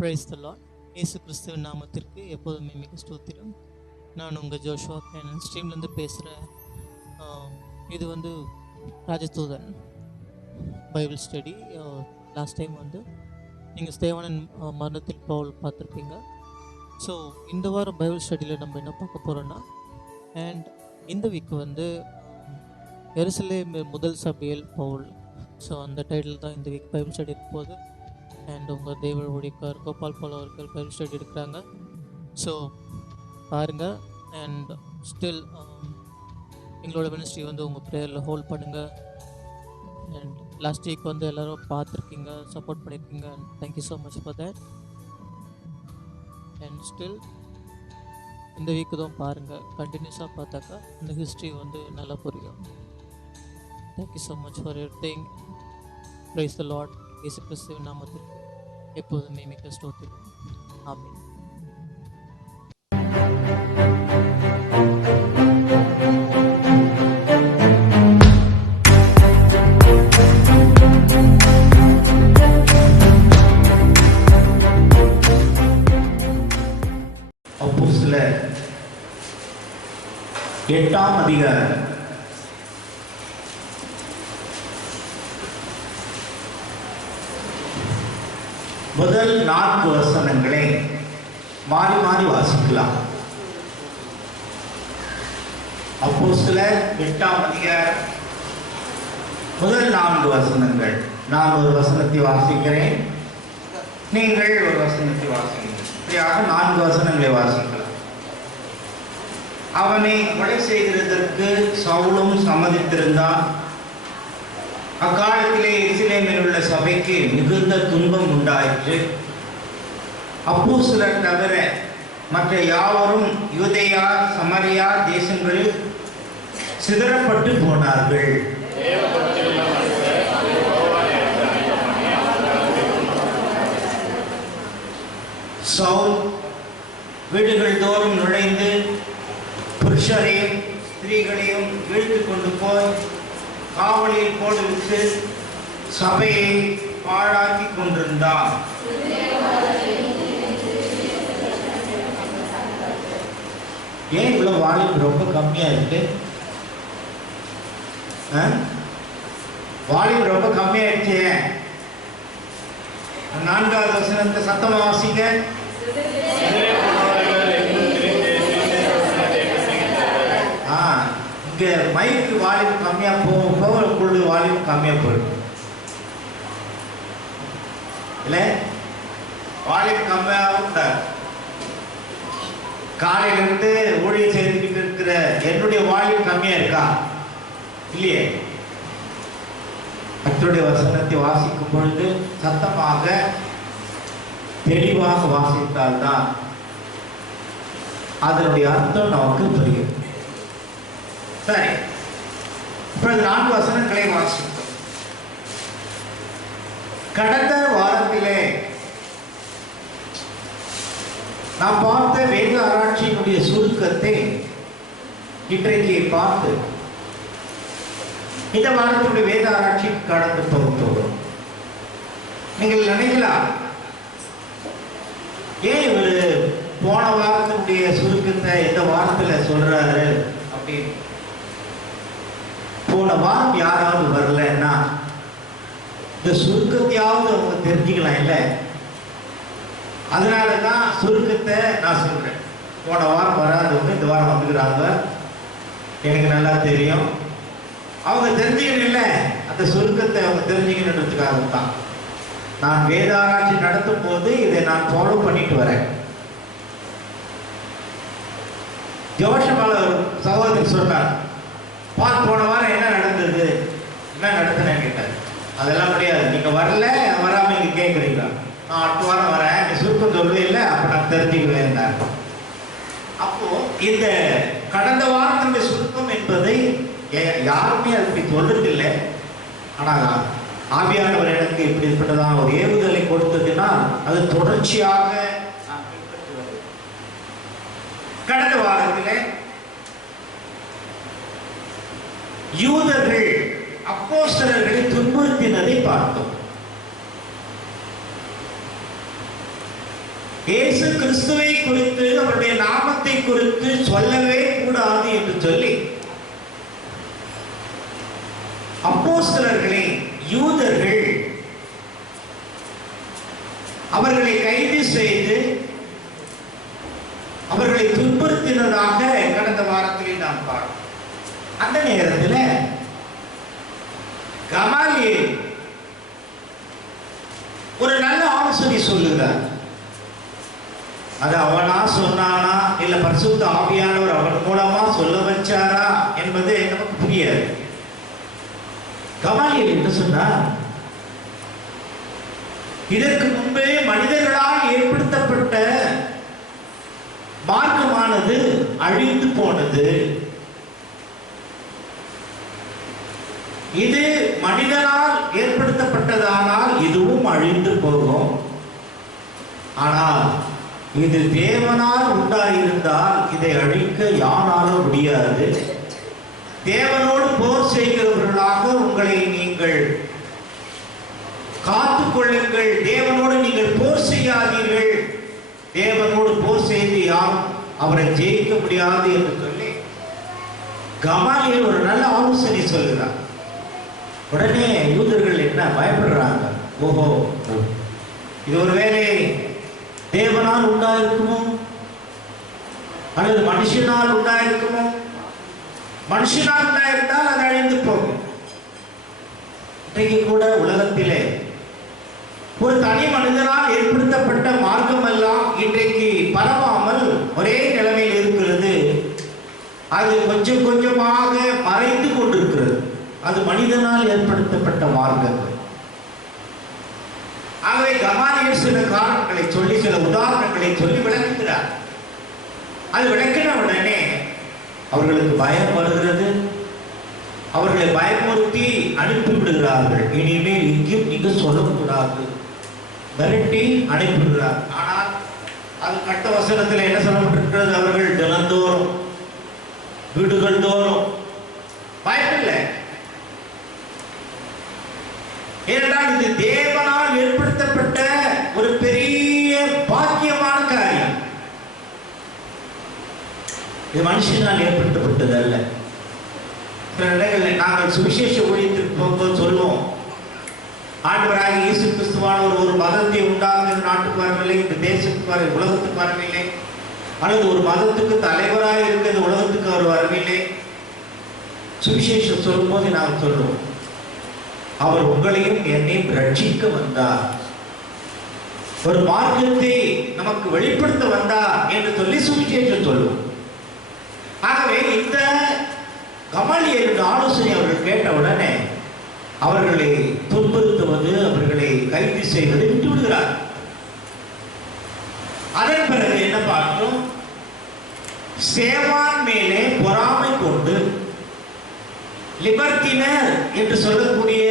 Praise the Lord. இயேசு கிறிஸ்துவின் நாமத்திற்கு எப்போதுமே மிக ஸ்தோத்திரம். நான் உங்கள் ஜோஷுவா கேனன் ஸ்ட்ரீம்லேருந்து பேசுகிறேன். இது வந்து ராஜதூதன் பைபிள் ஸ்டடி. லாஸ்ட் டைம் வந்து நீங்கள் ஸ்தேவானன் மரணத்தில் பவுல் பார்த்துருப்பீங்க. ஸோ இந்த வாரம் பைபிள் ஸ்டடியில் நம்ம என்ன பார்க்க போகிறோன்னா, அண்ட் இந்த வீக் வந்து எருசலேம் முதல் சபையில் பவுல். ஸோ அந்த டைட்டில் தான் இந்த வீக் பைபிள் ஸ்டடி இருக்கும் போது. அண்ட் உங்கள் தேவ ஊழியக்கார் கோபால் பால் அவர்கள் பைபிள் ஸ்டடி எடுக்கிறாங்க. ஸோ பாருங்கள். அண்ட் ஸ்டில் எங்களோட மினிஸ்ட்ரி வந்து உங்கள் ப்ரேயரில் ஹோல்ட் பண்ணுங்கள். அண்ட் லாஸ்ட் வீக் வந்து எல்லோரும் பார்த்துருக்கீங்க, சப்போர்ட் பண்ணியிருக்கீங்க. And thank you so much for that. And still இந்த வீக்கு தான் பாருங்கள், கண்டினியூஸாக பார்த்தாக்கா இந்த ஹிஸ்ட்ரி வந்து நல்லா புரியும். Thank you so much for everything. Praise the Lord. இயேசு கிறிஸ்துவின் நாமத்திற்கு எப்போதுமே மிக ஸ்தோத்திரம். ஆமென். அப்போஸ்தலர் 8ஆம் அதிகாரம் முதல் 4 வசனங்களை மாறி மாறி வாசிக்கலாம். அப்போஸ்தலர் 8ஆம் அதிகாரம் முதல் 4 வசனங்கள். நான் ஒரு வசனத்தை வாசிக்கிறேன், நீங்கள் ஒரு வசனத்தை வாசிக்கிறீர்கள். இப்படியாக 4 வசனங்களை வாசிக்கலாம். அவனை கொலை செய்கிறதற்கு சவுலும் சம்மதித்திருந்தான். அக்காலத்திலே எருசலேமில் உள்ள சபைக்கு மிகுந்த துன்பம் உண்டாயிற்று. அப்போஸ்தலர் தவிர மற்ற யாவரும் யூதேயா சமரியா தேசங்களில் சிதறப்பட்டு போனார்கள். சவுல் வீடுகள் தோறும் நுழைந்து புருஷரையும் ஸ்திரீகளையும் இழுத்து கொண்டு போய் காவலில் போடுவித்து சபையை பாழாக்கி கொண்டிருந்தான். ஏன் இவ்வளவு வாலிபு ரொம்ப கம்மியா இருக்கு? வாலிபு ரொம்ப கம்மியாயிடுச்சு. 4வது வசனத்தை சத்தமா வாசிங்க. இங்க மைக்கு வால்யூம் கம்மியா போகும் போது வால்யூம் கம்மியா போயிடும் இல்ல? வால்யூம் கம்மியாக காலையில இருந்து ஊழியம் செய்துக்கிட்டு இருக்கிற என்னுடைய வால்யூம் கம்மியா இருக்கா? இல்லையே. கர்த்தருடைய வசனத்தை வாசிக்கும் பொழுது சத்தமாக தெளிவாக வாசித்தால்தான் அதனுடைய அர்த்தம் நமக்கு புரியும். சரி, இப்பொழுது 4 வசனங்களை வாசித்தோம். கடந்த வாரத்திலே நாம் பார்த்த வேத ஆராய்ச்சியினுடைய சுருக்கத்தை இன்றைக்கு பார்த்து இந்த வாரத்தினுடைய வேத ஆராய்ச்சிக்கு கடந்து போகிறோம். நீங்கள் நினைக்கலாம், ஏன் இவர் போன வாரத்தினுடைய சுருக்கத்தை இந்த வாரத்தில் சொல்றாரு அப்படின்னு. போன வாரம் யாராவது வரலன்னா இந்த சுருக்கத்தையாவது அவங்க தெரிஞ்சுக்கலாம் இல்லை? அதனால தான் சுருக்கத்தை நான் சொல்றேன். போன வாரம் வராதவங்க இந்த வாரம் வந்துக்கிறாங்க, எனக்கு நல்லா தெரியும். அவங்க தெரிஞ்சுக்கணும் இல்லை, அந்த சுருக்கத்தை அவங்க தெரிஞ்சுக்கணுன்றதுக்காக தான் நான் வேதாராய்ச்சி நடத்தும் போது இதை நான் ஃபாலோ பண்ணிட்டு வரேன். ஜோஷமால சகோதரர் சொன்னார், போன வாரம் என்ன நடந்தது, என்ன நடத்தினேன்னு கேட்டார். அதெல்லாம் முடியாது, நீங்க வரல, வராம இங்க கேட்குறீங்களா? நான் அடுத்த வாரம் வரேன், நீ சுருக்கம் சொல்லவே இல்லை, அப்ப நான் தெரிஞ்சுக்குவேன். அப்போ இந்த கடந்த வாரத்தினுடைய சுருக்கம் என்பதை யாருமே அப்படி சொல்றதில்லை. ஆனால் ஆவியானவர் எனக்கு இப்படிப்பட்டதான் ஒரு ஏவுதலை கொடுத்ததுன்னா அது தொடர்ச்சியாக நான் பின்பற்றுவது. கடந்த வாரத்தில் யூதர்கள் அப்போஸ்தலர்களை துன்புறுத்தினதை பார்த்தோம். இயேசு கிறிஸ்துவை குறித்து அவருடைய நாமத்தை குறித்து சொல்லவே கூடாது என்று சொல்லி அப்போஸ்தலர்களை யூதர்கள் அவர்களை கைது செய்து அவர்களை துன்புறுத்தினதாக கடந்த வாரத்தில் நாம் பார்த்தோம். அந்த நேரத்தில் கமாலியேல் ஒரு நல்ல ஆலோசனை சொல்லுகிறார். அது அவனா சொன்னானா இல்ல பரிசுத்த ஆவியானவர் அவன் மூலமா சொல்ல வச்சாரா என்பது நமக்கு புரியாது. கமாலியேல் என்ன சொன்னார்? இதற்கு முன்பே மனிதர்களால் ஏற்படுத்தப்பட்ட மார்க்கமானது அழிந்து போனது. இது மனிதனால் ஏற்படுத்தப்பட்டதானால் இதுவும் அழிந்து போகும். ஆனால் இது தேவனால் உண்டாயிருந்தால் இதை அழிக்க யாராலும் முடியாது. தேவனோடு போர் செய்கிறவர்களாக உங்களை நீங்கள் காத்துக் கொள்ளுங்கள். தேவனோடு நீங்கள் போர் செய்யாதீர்கள். தேவனோடு போர் செய்து யாரும் அவரை ஜெயிக்க முடியாது என்று சொல்லி கமாலியேல் ஒரு நல்ல ஆலோசனை சொல்கிறார். உடனே யூதர்கள் என்ன பயப்படுறாங்க? ஓஹோ, இது ஒருவேளை தேவனால் உண்டாயிருக்குமோ அல்லது மனுஷனால் உண்டாயிருக்குமோ? மனுஷனால் உண்டாயிருந்தால் அது அழிந்து போகும். இன்றைக்கு கூட உலகத்திலே ஒரு தனி மனிதனால் ஏற்படுத்தப்பட்ட மார்க்கம் எல்லாம் இன்றைக்கு பரவாமல் ஒரே நிலைமையில் இருக்கிறது. அது கொஞ்சம் கொஞ்சமாக மறைந்து கொண்டிருக்கிறது. அது மனிதனால் ஏற்படுத்தப்பட்ட மார்க்கங்கள். ஆகவே கமாலியேல் சில காரணங்களை சொல்லி சில உதாரணங்களை சொல்லி விளக்குகிறார். அது விளக்கின உடனே அவர்களுக்கு பயம் வருகிறது. அவர்களை பயமுறுத்தி அனுப்பிவிடுகிறார்கள். இனிமேல் இங்கும் நீங்க சொல்லக்கூடாது, மிரட்டி அனுப்பிவிடுகிறார். ஆனால் அது கட்ட வசனத்தில் என்ன சொல்லப்பட்டிருக்கிறது? அவர்கள் தினந்தோறும் வீடுகள் தோறும் பயமில்லை. ஏனென்றால் இது தேவனால் ஏற்படுத்தப்பட்ட ஒரு பெரிய பாக்கியமான காரியம். இது மனுஷனால் ஏற்படுத்தப்பட்டது அல்ல. சில இடங்களில் நாங்கள் சுவிசேஷ ஊழியத்திற்கு போகும்போது சொல்லுவோம், ஆண்டவராக இயேசு கிறிஸ்துவானவர் ஒரு மதத்தை உண்டாக நாட்டுக்கு வரவில்லை, இந்த தேசத்துக்கு வர உலகத்துக்கு வரவில்லை, அல்லது ஒரு மதத்துக்கு தலைவராக இருக்க இந்த உலகத்துக்கு அவர் வரவில்லை. சுவிசேஷம் சொல்லும் போது நாங்கள் சொல்லுவோம், அவர் உங்களையும் என்னையும் ரட்சிக்க வந்தார், ஒரு மார்க்கத்தை நமக்கு வெளிப்படுத்த வந்தார் என்று சொல்லி சுவிசேஷம் சொல்லுவோம். ஆகவே இந்த கமாலியேல் ஆலோசனை அவர்கள் கேட்ட உடனே அவர்களை துன்புறுத்துவது, அவர்களை கைது செய்வது விட்டு விடுகிறார். அதன் பிறகு என்ன பார்த்தோம்? சேவான் மேலே பொறாமை கொண்டு லிபர்த்தினர் என்று சொல்லக்கூடிய,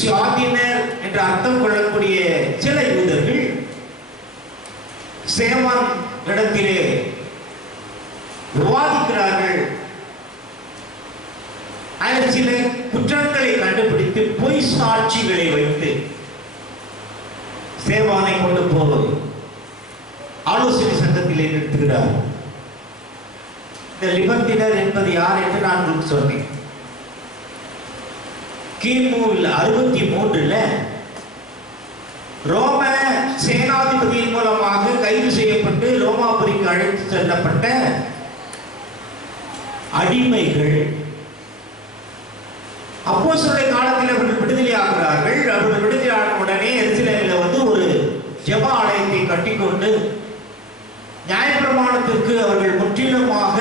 சுயாதீனர் என்று அர்த்தம் கொள்ளக்கூடிய சில யூதர்கள் சேவான் இடத்திலே விவாதிக்கிறார்கள். அதில் சில குற்றங்களை கண்டுபிடித்து பொய் சாட்சிகளை வைத்து சேவானை கொண்டு போவது ஆலோசனை சங்கத்திலே நிறுத்துகிறார். இந்த லிபர்த்தினர் என்பது யார் என்று நான் உங்களுக்கு சொன்னேன். கிமு 63 ரோம சேனாதிபதியின் மூலமாக கைது செய்யப்பட்டு ரோமாபுரிக்கு அழைத்து செல்லப்பட்ட அடிமைகள். அப்போஸ்தலருடைய காலத்தில் அவர்கள் விடுதலையாகிறார்கள். அவர்கள் விடுதலையான உடனே எருசலேமில் வந்து ஒரு ஜெப ஆலயத்தை கட்டிக்கொண்டு நியாயப்பிரமாணத்திற்கு அவர்கள் முற்றிலுமாக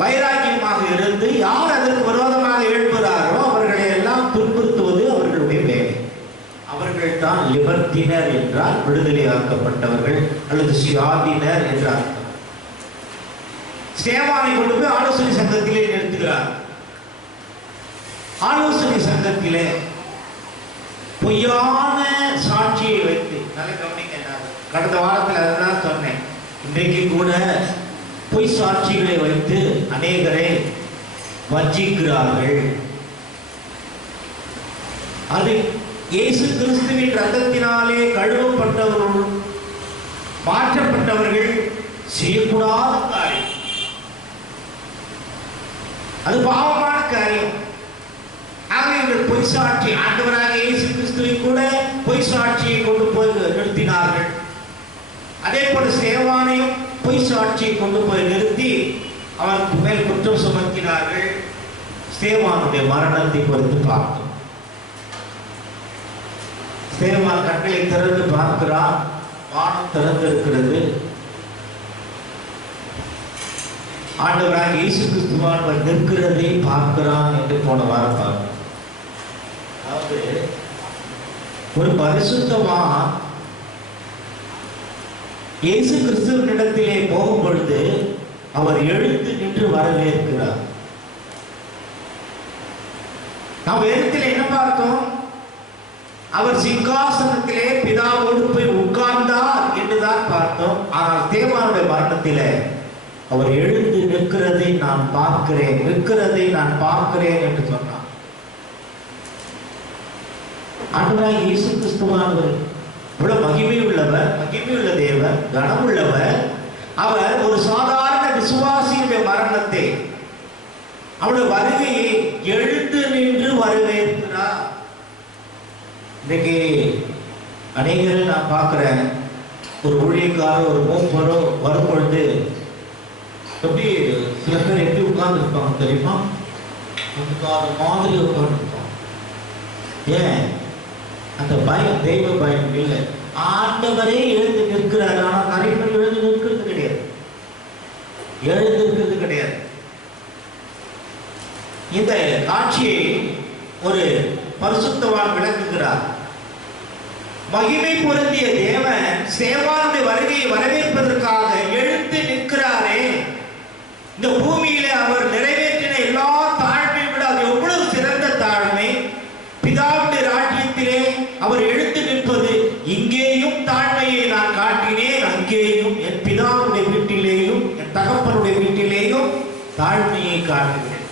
வைராக்கியமாக இருந்து யார் அதற்கு விரோதமாக எழுப்புகிறாரோ அவர்களை எல்லாம் துன்புறுத்துவது அவர்களுடைய வேலை. அவர்கள் தான் லிபர்த்தினர் என்றால் விடுதலையாக்கப்பட்டவர்கள் அல்லது சுயாதீனர் என்றார். சேவானை கொண்டு போய் ஆலோசனை சங்கத்திலே நிறுத்துகிறார். ஆலோசனை சங்கத்திலே பொய்யான சாட்சியை வைத்து, நல்ல கவனிங்க, கடந்த வாரத்தில் அதுதான் சொன்னேன். இன்றைக்கு கூட பொய் சாட்சிகளை வைத்து அநேகரை வஞ்சிக்கிறார்கள். அது இயேசு கிறிஸ்துவின் ரத்தத்தினாலே கழுவப்பட்டவர்கள், மாற்றப்பட்டவர்கள் செய்யக்கூடாத காரியம், அது பாவமான காரியம். ஆகவே இவர்கள் பொய் சாட்சி, ஆண்டவராக இயேசு கிறிஸ்துவை கூட பொய் சாட்சியை கொண்டு போய் நிறுத்தினார்கள். அதே போல ஸ்தேவானையும் பொய் சாட்சியை கொண்டு போய் நிறுத்தி அவனுக்கு மேல் குற்றம் சுமத்தினார்கள். ஸ்தேவானுடைய மரணத்தை குறித்து பார்த்தோம். ஸ்தேவான் கண்களை திறந்து பார்க்கிறான், வானம் திறந்திருக்கிறது. ஆண்டவராக இயேசு கிறிஸ்துவானவர் நிற்கிறதை பார்க்கிறான் என்று போன வாரம் பார்த்தோம். அதாவது ஒரு பரிசுத்தவான் இயேசு கிறிஸ்துவினிடத்திலே போகும் பொழுது அவர் எழுந்து நின்று வரவேற்கிறார். நாம் வேதத்தில் என்ன பார்த்தோம்? அவர் சிங்காசனத்திலே பிதாவோடு போய் உட்கார்ந்தார் என்றுதான் பார்த்தோம். ஆனால் ஸ்தேவானுடைய மரணத்திலே அவர் எழுந்து நிற்கிறதை நான் பார்க்கிறேன், நிற்கிறதை நான் பார்க்கிறேன் என்று சொன்னார். ஆண்டவராகிய இயேசு கிறிஸ்துவானவர் இவ்வளவு மகிமை உள்ளவர், மகிமையுள்ள தேவன், கனமுள்ளவர். அவர் ஒரு சாதாரண விசுவாசியுடைய மரணத்தை, அவருடைய வருகையை எழுந்து நின்று வரவேற்கிறார். இன்றைக்கு அநேகரை நான் பார்க்கிறேன், ஒரு ஊழியக்காரர் ஒரு மூப்பரோ வரும் பொழுது எப்படி சில பேர் எப்படி உட்கார்ந்து இருப்பாங்க தெரியுமா? மாதிரி உட்கார்ந்துருப்பாங்க. ஏன்? அந்த பயம், தெய்வ பயம் இல்லை. ஆண்டவரே எழுந்து நிற்கிறார். ஆனால் நிறைய பேர் எழுந்து நிற்கிறது கிடையாது, எழுந்து நிற்கிறது கிடையாது. இந்த காட்சியை ஒரு பரிசுத்தவான் விளக்குகிறார். மகிமை பொருந்திய தேவன் ஸ்தேவானுடைய வருகையை வரவேற்பதற்காக எழுந்து நிற்கிறாரே. இந்த பூமியிலே அவர் நிறைவேற்றின எல்லா தாழ்மையை விட அது எவ்வளவு சிறந்த தாழ்மை! பிதாவுடைய ராஜ்யத்திலே அவர் எழுந்து நிற்பது. இங்கேயும் தாழ்மையை நான் காட்டினேன், அங்கேயும் என் பிதாவுடைய வீட்டிலேயும் என் தகப்பனுடைய வீட்டிலேயும் தாழ்மையை காட்டுகிறேன்.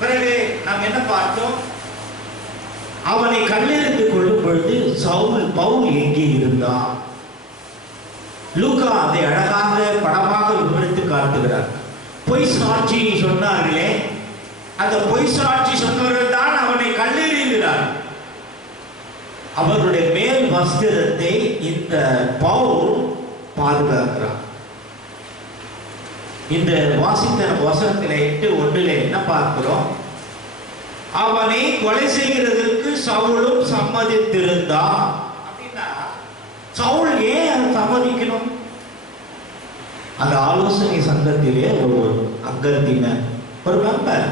பிறகு நாம் என்ன பார்த்தோம்? அவனை கல்லெறிந்து கொள்ளும் பொழுது பவுல் எங்கே இருந்தான்? லூக்கா அதை அழகாக படமாக விவரித்து காட்டுகிறார். பொய் சாட்சி சொன்னார்களே, அந்த பொய் சாட்சி சொன்னவர்கள் தான் அவனை கல்லெறிகிறார். அவருடைய மேல் வஸ்திரத்தை இந்த பவுல் பாதுகாக்கிறார். இந்த வாசித்த வசனத்திலே 8:1 என்ன பார்க்கிறோம்? அவனை கொலை செய்கிறதற்கு சவுலும் சம்மதித்திருந்தான். அப்படின்னா சவுல் ஏன் சம்மதிக்கணும்? அந்த ஆலோசனை சங்கத்திலே ஒரு அங்கத்தினர், ஒரு மெம்பர்.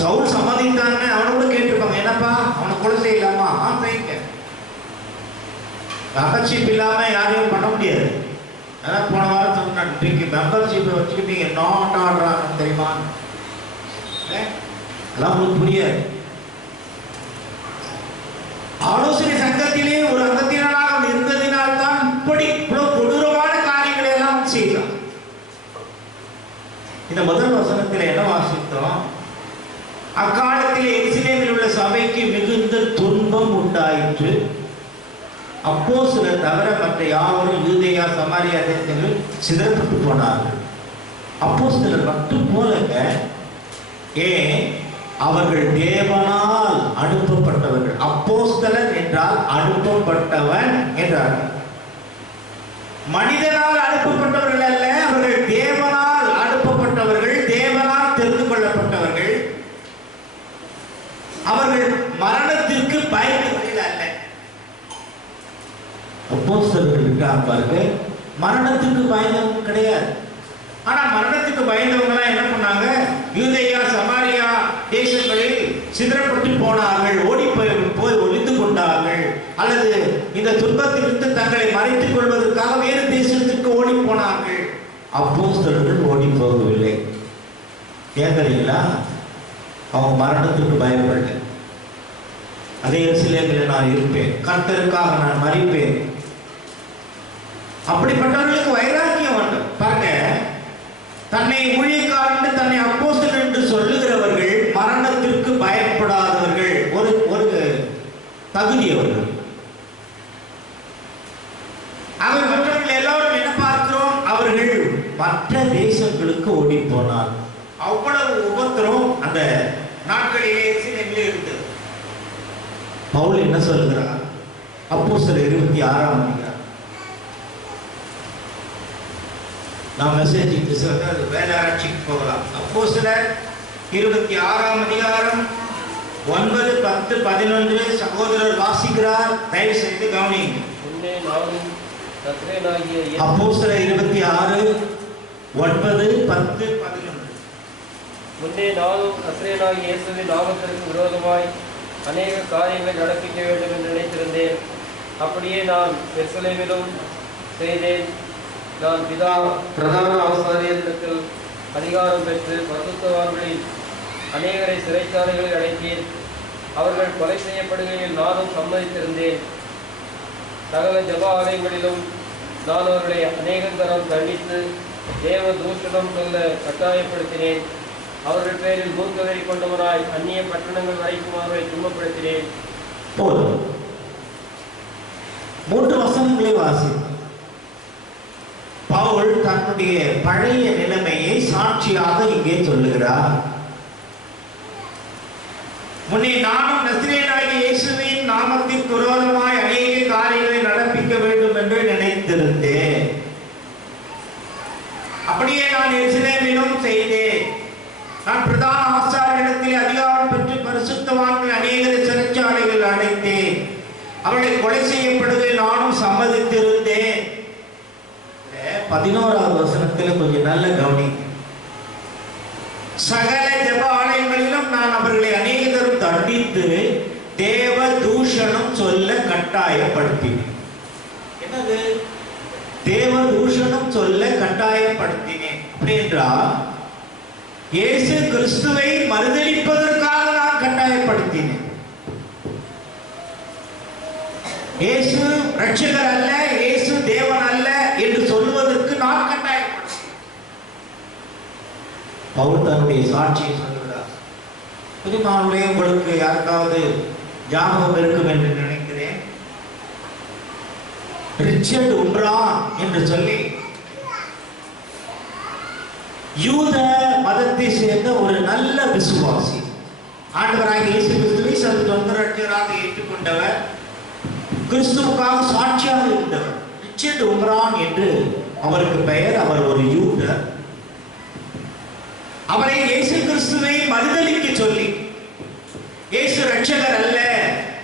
சவுல் சம்மதித்தான்னு அவனோட கேட்டிருப்பாங்க, என்னப்பா அவனை கொலை செய்யலாமா? செய்யுங்க. மெம்பர்ஷிப் இல்லாம யாரையும் பண்ண முடியாது. அதான் போன வாரம் சொன்னேன், இன்றைக்கு மெம்பர்ஷிப்பை வச்சுக்கிட்டு நீங்க நாட் ஆடுறாங்க தெரியுமா? அதெல்லாம் உங்களுக்கு புரியாது. ஆலோசனை சங்கத்திலே ஒரு அங்கத்தினராக இருந்ததினால் தான் இப்படி இவ்வளவு கொடூரமான காரியங்களை எல்லாம் செய்யலாம். இந்த முதல் வசனத்தில் என்ன வாசித்தோம்? அக்காலத்தில் எருசலேமில் உள்ள சபைக்கு மிகுந்த துன்பம் உண்டாயிற்று. அப்போஸ்தலர் தவிர மற்ற யாவரும் யூதேயா சமாரியா தேசங்களில் சிதறப்பட்டு போனார்கள். அப்போஸ்தலர் மட்டும் போலங்க. ஏன்? அவர்கள் தேவனால் அனுப்பப்பட்டவர்கள். அப்போஸ்தலன் என்றால் அனுப்பப்பட்டவன் என்றார்கள். மனிதனால் அனுப்பப்பட்டவர்கள் அல்ல, அவர்கள் தேவனால் அனுப்பப்பட்டவர்கள், தேவனால் தெரிந்து கொள்ளப்பட்டவர்கள். அவர்கள் மரணத்திற்கு பயந்தவர்கள் அல்ல. அப்போஸ்தலர்கள் இருக்காங்க பாருங்க, மரணத்துக்கு பயந்தவங்க கிடையாது. ஆனா மரணத்துக்கு பயந்தவங்க என்ன பண்ணாங்க? யூதேயா சமாரியா தேசங்களில் சிதறப்பட்டு போனார்கள், ஓடி போய் ஒளிந்து கொண்டார்கள், அல்லது இந்த துன்பத்திலிருந்து தங்களை மறைத்துக் கொள்வதற்காக வேறு தேசத்திற்கு ஓடி போனார்கள். அப்போஸ்தலர்கள் ஓடி போகவில்லை. கேட்கறீங்களா? அவங்க மரணத்துக்கு பயப்படல. அதே எருசலேமில் நான் இருப்பேன், கர்த்தருக்காக நான் மரிப்பேன். அப்படிப்பட்டவர்களுக்கு வைராக்கியம் வேண்டும். பாருங்க, தன்னை ஊழியக்காரன், தன்னை அப்போஸ்தலன் என்று சொல்லி ஒவ்வொருத்தரும் அந்த நாட்களிலே எருசலேமிலே இருந்தது. பவுல் என்ன சொல்லுகிறார்? அப்போஸ்தலர் 26ஆம் அதிகாரம். நாம் மெசேஜுக்கு சொல்றது வேத ஆராய்ச்சிக்கு போகலாம். அப்போஸ்தலர் 26ஆம் அதிகாரம் 9, 10, 11 சகோதரர் வாசிக்கிறார். தயவு செய்து கவனியுங்கள். அப்போஸ்தலர் 26 9, 10, 11. முன்னே நானும் நசரேயனாகிய இயேசுவின் நாமத்திற்கு விரோதமாய் அநேக காரியங்களை நடப்பிக்க வேண்டும் என்று நினைத்திருந்தேன். அப்படியே நான் எருசலேமிலும் செய்தேன். நான் பிரதான ஆசாரியரிடத்தில் அதிகாரம் பெற்று பரிசுத்தவான்களில் அநேகரை சிறைச்சாலைகளில் அடைத்தேன். அவர்கள் கொலை செய்யப்படுகையில் நானும் சம்மதித்திருந்தேன். சகல ஜப ஆலயங்களிலும் நான் அவர்களை அநேகந்தரம் தண்டித்து தேவ தூஷணம் சொல்ல கட்டாயப்படுத்தினேன். அவர்கள் பேரில் மூர்க்கவெறி கொண்டவனாய் அந்நிய பட்டணங்கள் வரைக்கும் அவர்களை துன்பப்படுத்தினேன். 3 வசனங்களை வாசி. பவுல் தன்னுடைய பழைய நிலைமையை சாட்சியாக இங்கே சொல்லுகிறார். முன்னே நானும் நசரேயனாகிய இயேசுவின் நாமத்திற்கு விரோதமாய் அநேக காரியங்களை நடப்பிக்க வேண்டும் என்று நினைத்திருந்தேன். அப்படியே நான் எருசலேமிலும் செய்தேன். நான் பிரதான ஆசாரியரிடத்தில் அதிகாரம் பெற்று பரிசுத்தவான்கள் அநேகரை சிறைச்சாலைகள் அடைத்தேன். அவர்களை கொலை செய்யப்படுவதில் நானும் சம்மதித்திருந்தேன். 11ஆவது வசனத்தில் கொஞ்சம் நல்ல கவனி. சகல ஜெப ஆலயங்களிலும் நான் அவர்களை அநேகரும் தண்டித்து தேவ தூஷணம் சொல்ல கட்டாயப்படுத்தினேன். என்னது? தேவ தூஷணம் சொல்ல கட்டாயப்படுத்தினேன். அப்படி என்றால் இயேசு கிறிஸ்துவை மறுதலிப்பதற்காக நான் கட்டாயப்படுத்தினேன். இயேசு ரட்சகர் அல்ல, இயேசு தேவன் அல்ல என்று சொல்லுவதற்கு நான் கட்டாயப்படுத்தினேன். பவுல் தன்னுடைய சாட்சியை சொல்லுகிறார். புதுமாவுடைய உங்களுக்கு யாருக்காவது ஞாபகம் இருக்கும் என்று நினைக்கிறேன். ரிச்சர்ட் உம்ரான் என்று சொல்லி யூத மதத்தை சேர்ந்த ஒரு நல்ல விசுவாசி, ஆண்டவராகிய இயேசு கிறிஸ்துவை சொந்த ரட்சகராக ஏற்றுக்கொண்டவர், கிறிஸ்துவுக்காக சாட்சியாக இருந்தவர். ரிச்சர்ட் உம்ரான் என்று அவருக்கு பெயர். அவர் ஒரு யூதர். அவரை இயேசு கிறிஸ்துவை மறுதலிக்க சொல்லி, இயேசு ரட்சகர் அல்ல,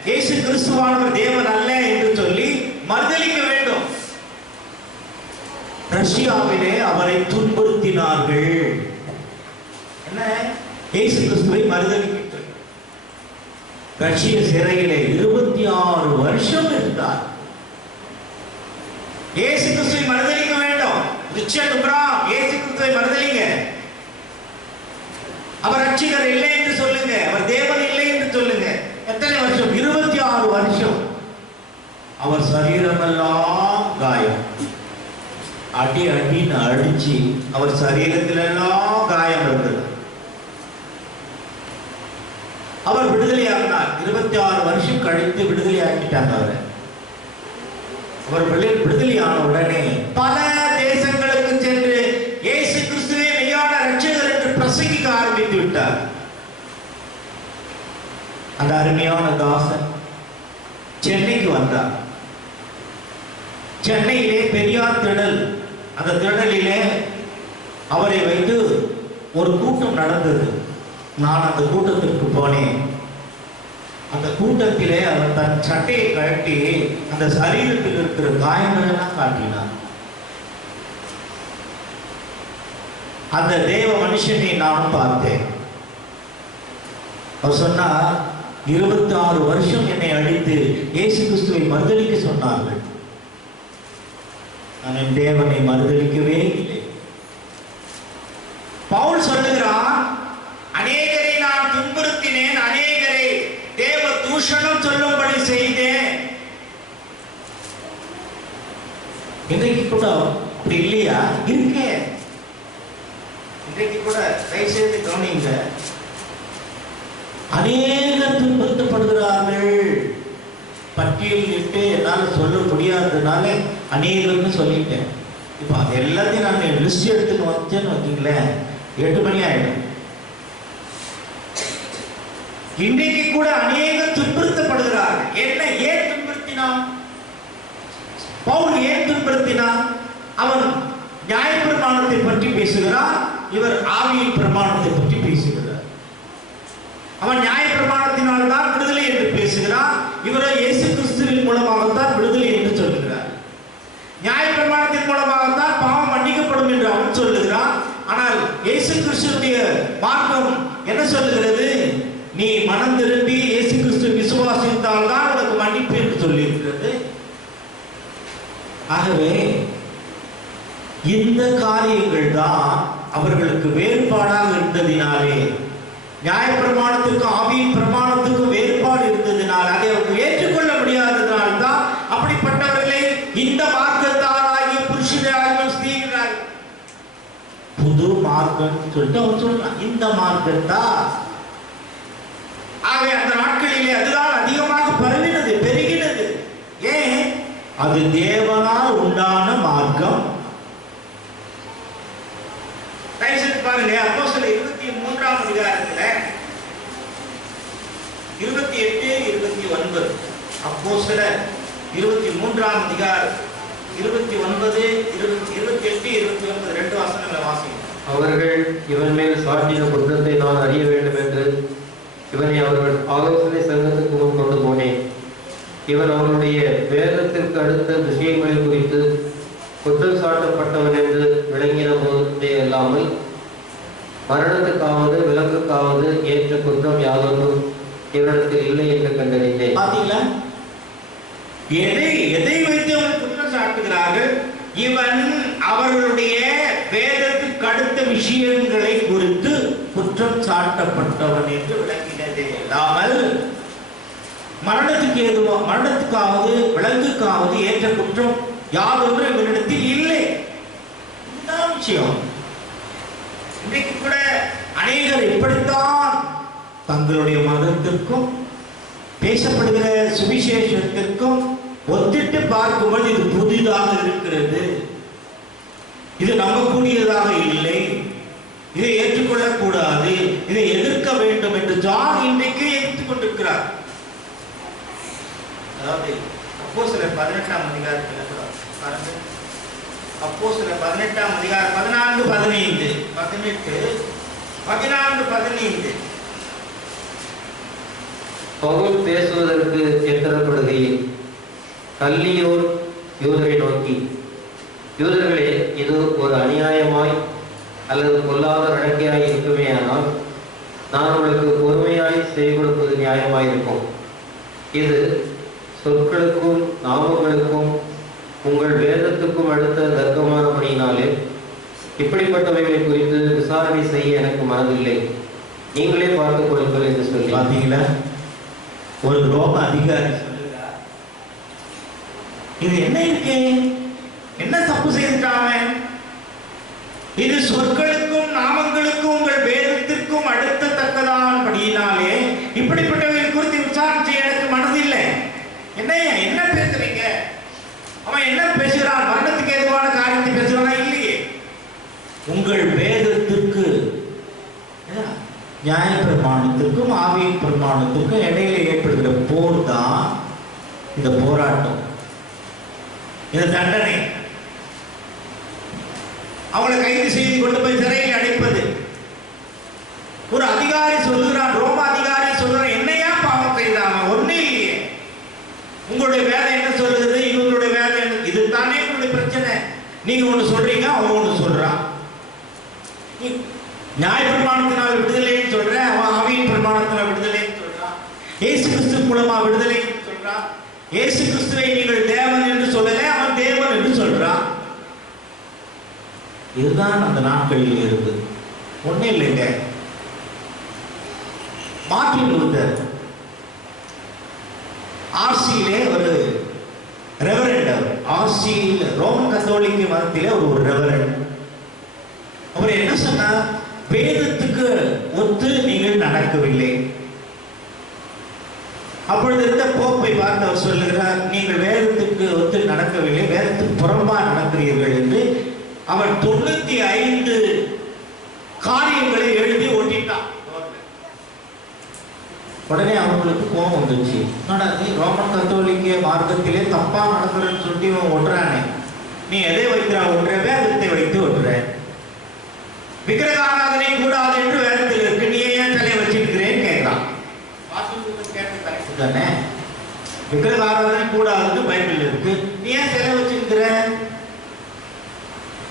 இயேசு கிறிஸ்துவானவர் தேவன் அல்ல என்று சொல்லி மறுதலிக்க வேண்டும். ரஷ்யாவிலே அவரை துன்புறுத்தினார்கள். என்ன? இயேசு கிறிஸ்துவை மறுதலிக்க சொல்லி ரஷ்ய சிறையிலே 26 வருஷம் இருந்தார். இயேசு கிறிஸ்துவை மறுதலிக்க வேண்டும். ரிச்சர்ட் உம்ரான், இயேசு கிறிஸ்துவை மறுதலிங்க. அவர் ரட்சகர் இல்லை என்று சொல்லுங்க, அவர் தேவன் இல்லை என்று சொல்லுங்க. எத்தனை வருஷம்? 26 வருஷம். அவர் சரீரமெல்லாம் காயம், அடி அடின்னு அடிச்சு அவர் சரீரத்திலெல்லாம் காயம் இருந்தது. அவர் விடுதலையாகினார். 26 வருஷம் கழித்து விடுதலையாக்கிட்டாங்க அவரை. அவர் விடுதலையான உடனே பல தேசங்களுக்கு சென்று இயேசு கிறிஸ்துவே மெய்யான ரட்சகர் என்று பிரசங்கிக்க ஆரம்பித்து விட்டார். அந்த அருமையான தாசன் சென்னைக்கு வந்தார். சென்னையிலே பெரியார் திடல், அந்த திடலிலே அவரை வைத்து ஒரு கூட்டம் நடந்தது. நான் அந்த கூட்டத்திற்கு போனேன். அந்த கூட்டத்திலே அவர் தன் சட்டையை கழட்டி அந்த சரீரத்தில் இருக்கிற காயங்கள் எல்லாம் காட்டினார். அந்த தேவ மனுஷனை நானும் பார்த்தேன். அவர் சொன்னார், 26 வருஷம் என்னை அழித்து இயேசு கிறிஸ்துவை மறுதலிக்க சொன்னார்கள். நான் என் தேவனை மறுதலிக்கவே இல்லை. பவுல் சொல்லுகிறான், அநேகரை நான் துன்புறுத்தினேன், அநேகரை தேவ தூஷணம் சொல்லும்படி செய்தேன். இன்றைக்கு கூட அப்படி இல்லையா? இருக்கே. இன்றைக்கு கூட தயவுசெய்து கவனிங்க. அநேகர் துன்புறுத்தப்படுகிறார்கள். பட்டியலிட்டு என்னால் சொல்ல முடியாததுனால அநேகர்னு சொல்லிட்டேன். இப்போ அது எல்லாத்தையும் நான் லிஸ்ட் எடுத்துன்னு வச்சேன்னு வச்சுங்களேன், 8 மணி ஆகிடும். இன்றைக்கு கூட அநேகர் துன்புறுத்தப்படுகிறார்கள். ஏன் துன்புறுத்தினான்? பவுல் ஏன் துன்புறுத்தினான்? அவன் நியாயப்பிரமாணத்தை பற்றி பேசுகிறான், இவர் ஆவியின் பிரமாணத்தை பற்றி பேசுகிறார். அவன் நியாயப்பிரமாணத்தினால் தான் விடுதலை என்று பேசுகிறான், இவரோ இயேசு கிறிஸ்துவின் மூலமாகத்தான் விடுதலை என்று சொல்லுகிறார். நியாயப்பிரமாணத்தின் மூலமாகத்தான் பாவம் மன்னிக்கப்படும் என்று அவன் சொல்லுகிறான். ஆனால் இயேசு கிறிஸ்துவினுடைய மார்க்கம் என்ன சொல்லுகிறது? நீ மனம் திரும்பி இயேசு கிறிஸ்து விசுவாசித்தால் தான் உனக்கு மன்னிப்பு என்று சொல்லியிருக்கிறது. ஆகவே இந்த காரியங்கள் தான் அவர்களுக்கு வேறுபாடாக இருந்ததினாலே, நியாயப்பிரமாணத்துக்கும் ஆவியின் பிரமாணத்துக்கும் வேறுபாடு இருந்ததினால், அதை அவர்கள் ஏற்றுக்கொள்ள முடியாததினால் தான் அப்படிப்பட்டவர்களை இந்த மார்க்கத்தாராகிய புருஷராகிய ஸ்திரீகளாகிய புது மார்க்கம் சொல்லிட்டு அவன் சொல்றான், இந்த மார்க்கத்தா. ஆகவே அந்த நாட்களிலே அதுதான் அதிகமாக பரவினது, பெருகினது. ஏன்? அது தேவனால் உண்டான மார்க்கம். பாருங்க, அப்போஸ்தலர் 23ஆம் அதிகாரத்துல 28, 29. அப்போஸ்தலர் 23ஆம் அதிகாரம் 29, 28, 29 ரெண்டு வசனங்களை வாசிங்க. அவர்கள் இவன் மேல் சாட்டின குற்றத்தை நான் அறிய வேண்டும் என்று இவனை அவர்கள் ஆலோசனை சங்கத்துக்கு முன் கொண்டு போனேன். இவன் அவருடைய வேதத்திற்கு அடுத்த விஷயங்களை குறித்து குற்றம் சாட்டப்பட்டவன் என்று விளங்கின போதே அல்லாமல் மரணத்துக்காவது விலங்குக்காவது ஏற்ற குற்றம் யாதொன்றும் இவரிடத்தில் இல்லை என்று கண்டறிந்தேன். பாத்தீங்களா? எதை வைத்து அவன் குற்றம் சாட்டுகிறார்கள்? இவன் அவர்களுடைய வேதத்துக்கு அடுத்த விஷயங்களை குறித்து குற்றம் சாட்டப்பட்டவன் என்று விளங்கினதே அல்லாமல் மரணத்துக்காவது விலங்குக்காவது ஏற்ற குற்றம் யாதொன்று இவரிடத்தில் இல்லை. இதுதான் விஷயம். இன்றைக்கு கூட அநேகர் இப்படித்தான் தங்களுடைய மதத்திற்கும் பேசப்படுகிற சுவிசேஷத்திற்கும் ஒத்திட்டு பார்க்கும்போது இது புதிதாக இருக்கிறது, இது நம்பக்கூடியதாக இல்லை, இதை ஏற்றுக்கொள்ளக்கூடாது, இதை எதிர்க்க வேண்டும் என்று ஜான் இன்றைக்கு எதிர்த்துக் கொண்டிருக்கிறார். அதாவது அப்போஸ்தலர் 18ஆம் அதிகாரத்தில் அப்போஸ்தலர் 18ஆம் அதிகாரம் 14, 15, 18, 14, 15. பவுல் பேசுவதற்கு எத்தனப்படுகையில் கல்லியோர் யூதரை நோக்கி, யூதர்களே, இது ஒரு அநியாயமாய் அல்லது பொல்லாத நடக்கையாய் இருக்குமே, ஆனால் நான் உங்களுக்கு பொறுமையாய் செய்து கொடுப்பது நியாயமாயிருக்கும். இது சொற்களுக்கும் நாமங்களுக்கும் உங்கள் வேதத்துக்கும் அடுத்த தர்க்கமானபடியினாலே இப்படிப்பட்டவைகளை குறித்து விசாரணை செய்ய எனக்கு மனதில்லை, நீங்களே பார்த்துக் கொள்ளுங்கள் என்று சொல்லி. பார்த்தீங்களா? ஒரு ரோம அதிகாரி சொல்லுகிறார், இது என்ன இருக்கு, என்ன தப்பு செய்துட்டாங்க? இது சொற்களுக்கும் நாமங்களுக்கும் உங்கள் வேதத்திற்கும் அடுத்த தக்கதானபடியினாலே இப்படிப்பட்டவைகள் குறித்து விசாரணை செய்ய எனக்கு மனதில்லை. என்ன பேசுறீங்க? அவன் என்ன பேசுகிறான்? மரணத்துக்கு ஏதுவான காரியத்தை பேசுறானா? இல்லையே. உங்கள் வேதத்திற்கு, நியாய பிரமாணத்திற்கும் ஆவியின் பிரமாணத்திற்கும் இடையில ஏற்படுகிற போர் தான் இந்த போராட்டம், இந்த தண்டனை. அவளை கைது செய்து கொண்டு போய் சிறையில் அடைப்பது. ஒரு அதிகாரி சொல்லுகிறான், ரோம அதிகாரி சொல்றான், என்னையா பாவம் செய்தாங்க? ஒண்ணு இல்லையே. உங்களுடைய வேலை என்ன சொல்லுது, இவங்களுடைய வேலை என்ன? இது தானே உங்களுடைய பிரச்சனை. நீங்க ஒண்ணு சொல்றீங்க, அவன் ஒண்ணு சொல்றான். நியாய பிரமாணத்தினால் விடுதலைன்னு சொல்றேன், அவன் ஆவியின் பிரமாணத்தினால் விடுதலைன்னு சொல்றான். இயேசு கிறிஸ்து மூலமா விடுதலைன்னு சொல்றான். இயேசு கிறிஸ்துவை நீங்கள் தேவன் என்று சொல்லல, அவன் தேவன் என்று சொல்றான். இதுதான் அந்த நாட்களில் இருந்தது. ஒண்ணு இல்லைங்க. மார்ட்டின் லூத்தர் ஆர்சியிலே ஒரு ரெவரண்ட், ஆர்சியில் ரோமன் கத்தோலிக்க மதத்திலே ஒரு ரெவரண்ட். அவர் என்ன சொன்னார்? வேதத்துக்கு ஒத்து நீங்கள் நடக்கவில்லை. அப்பொழுது இருந்த போப்பை பார்த்து அவர் சொல்லுகிறார், நீங்கள் வேதத்துக்கு ஒத்து நடக்கவில்லை, வேதத்துக்கு புறம்பா நடக்கிறீர்கள் என்று அவர் 95 காரியங்களை எழுதி ஒட்டிட்டான். உடனே அவங்களுக்கு கோபம் வந்துச்சு. என்னடா நீ ரோமன் கத்தோலிக்க மார்க்கத்திலே தப்பா நடக்கிறன்னு சொல்லிட்டு இவன் ஒட்டுறானே, நீ எதை வைக்கிறா ஒட்டுற? வேதத்தை வைத்து ஒட்டுற. விக்கிரக ஆராதனை கூடாது என்று வேதத்தில் இருக்கு, நீ ஏன் தலையை வச்சிருக்கிறேன்னு கேட்கிறான். கேட்ட கரெக்ட் தானே? விக்கிரக ஆராதனை கூடாதுன்னு பைபிள் இருக்கு, நீ ஏன் சிலை வச்சிருக்கிற?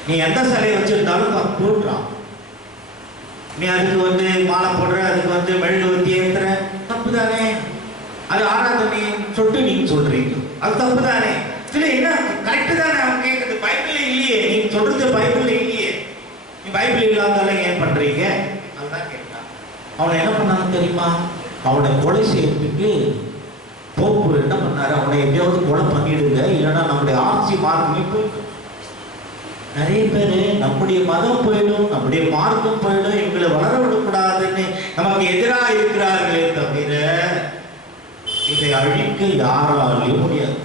நீ எந்த சிலையை வச்சிருந்தாலும் தப்புன்றான். நீ அதுக்கு மாலை போடுற, அதுக்கு மெழுகுவர்த்தி ஏத்துற, தப்பு தானே? அது ஆராதனை சொல்லிட்டு நீங்க சொல்றீங்க, அது தப்பு தானே? சரி, என்ன கரெக்ட் தானே? அவன் கேட்கறது பைபிள் இல்லையே, நீங்க சொல்றது பைபிள் இல்லையே, நீ பைபிள் இல்லாதால ஏன் பண்றீங்க? அதுதான் கேட்டான். அவனை என்ன பண்ணான்னு தெரியுமா? அவனை கொலை செய்யறதுக்கு போப்பு என்ன பண்ணாரு, அவனை எப்படியாவது கொலை பண்ணிடுங்க, இல்லைன்னா நம்முடைய ஆட்சி மார்க்கமே போயிடும். நிறைய பேர் நம்முடைய மதம் போயிடும், நம்முடைய மார்க்கம் போயிடும், இவங்களை வளர விடக்கூடாதுன்னு நமக்கு எதிராக இருக்கிறார்களே தவிர இதை அழிக்க யாராலையும் முடியாது.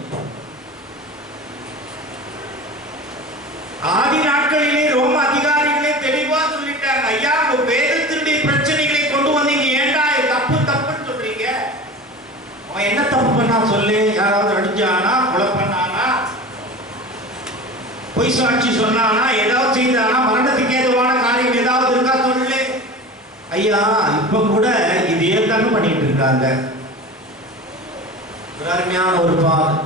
ஆதி நாட்களிலே ரோம அதிகாரிகளே தெளிவா சொல்லிட்டாங்க, ஐயா உங்க வேதத்தினுடைய பிரச்சனைகளை கொண்டு வந்தீங்க, ஏண்டா தப்பு தப்புன்னு சொல்றீங்க? அவன் என்ன தப்பு பண்ணா சொல்லு? யாராவது அடிச்சானா, கொலை பண்ணானா, பொய் சாட்சி சொன்னானா, ஏதாவது செய்தானா, மரணத்துக்கு ஏதுவான காரியம் ஏதாவது இருக்கா சொல்லு. ஐயா இப்ப கூட இதே தானே பண்ணிட்டு இருக்காங்க. அருமையான ஒரு பால்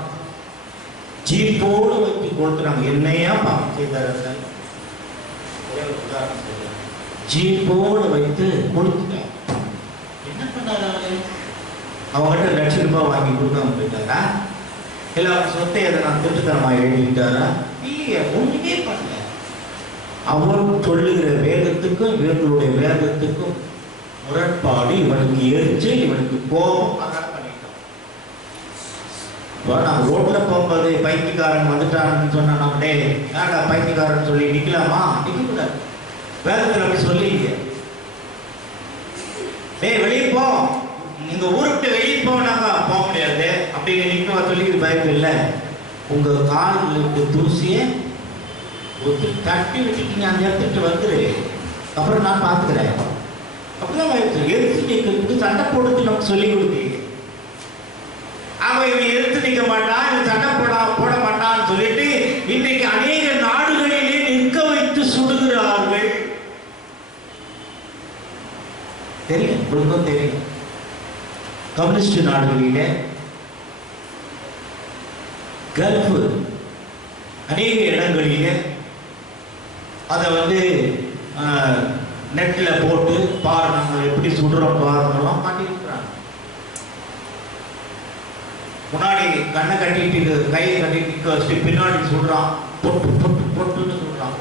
ஜீப்போடு வைத்து கொடுத்துறாங்க. என்னையா பாவம் செய்தார்கள்? ஜீப்போடு வைத்து கொடுத்துட்டாங்க. என்ன பண்ணாரு? அவங்ககிட்ட ₹1,00,000 வாங்கி கொடுக்காம போயிட்டாரா? இல்ல அவன் சொத்தை அதை நான் திருட்டுத்தனமா எழுதிட்டாரா? ஒண்ணுமே பண்ணல. அவன் சொல்லுகிற வேதத்துக்கும் இவர்களுடைய வேதத்துக்கும் முரண்பாடு. இவனுக்கு எரிச்சல், இவனுக்கு கோபம், அதான் பண்ணிட்டான். நான் ரோட்ல போகும்போது பைத்தியக்காரன் வந்துட்டான்னு சொன்னா நம்ம ஏடா பைத்தியக்காரன் சொல்லி நிக்கலாமா? நிக்க கூடாது. வேதத்துல அப்படி சொல்லிங்க, வெளியே போ, நீங்க ஊருக்கு வெளியே போனாங்க போக முடியாது அப்படின்னு நிக்க சொல்லி பைபிள் இல்ல. உங்க கால்களுக்கு தூசிய தட்டி விட்டுட்டீங்க, அந்த இடத்துக்கு வந்துரு, அப்புறம் நான் பார்த்துக்கிறேன். அப்படிதான் எடுத்து நிற்கிறதுக்கு சண்டை போடுறது நமக்கு சொல்லி கொடுத்தீங்க. அவன் இவன் எடுத்து நிற்க மாட்டான், இவன் சண்டை போட மாட்டான்னு சொல்லிட்டு இன்றைக்கு அநேக நாடுகளிலே நிற்க வைத்து சுடுகிறார்கள். தெரியும், உங்களுக்கும் தெரியும். கம்யூனிஸ்ட் நாடுகளிலே, கல்ஃப் அநேக இடங்களிலே அதை நெட்ல போட்டு பாரு, நம்ம எப்படி சுடுறோம் பாருங்கலாம் மாட்டிருக்கிறாங்க. முன்னாடி கண்ணை கட்டிட்டு கையை கட்டிட்டு வச்சுட்டு பின்னாடி சுடுறான், பொட்டு பொட்டு பொட்டுன்னு சொல்றான்.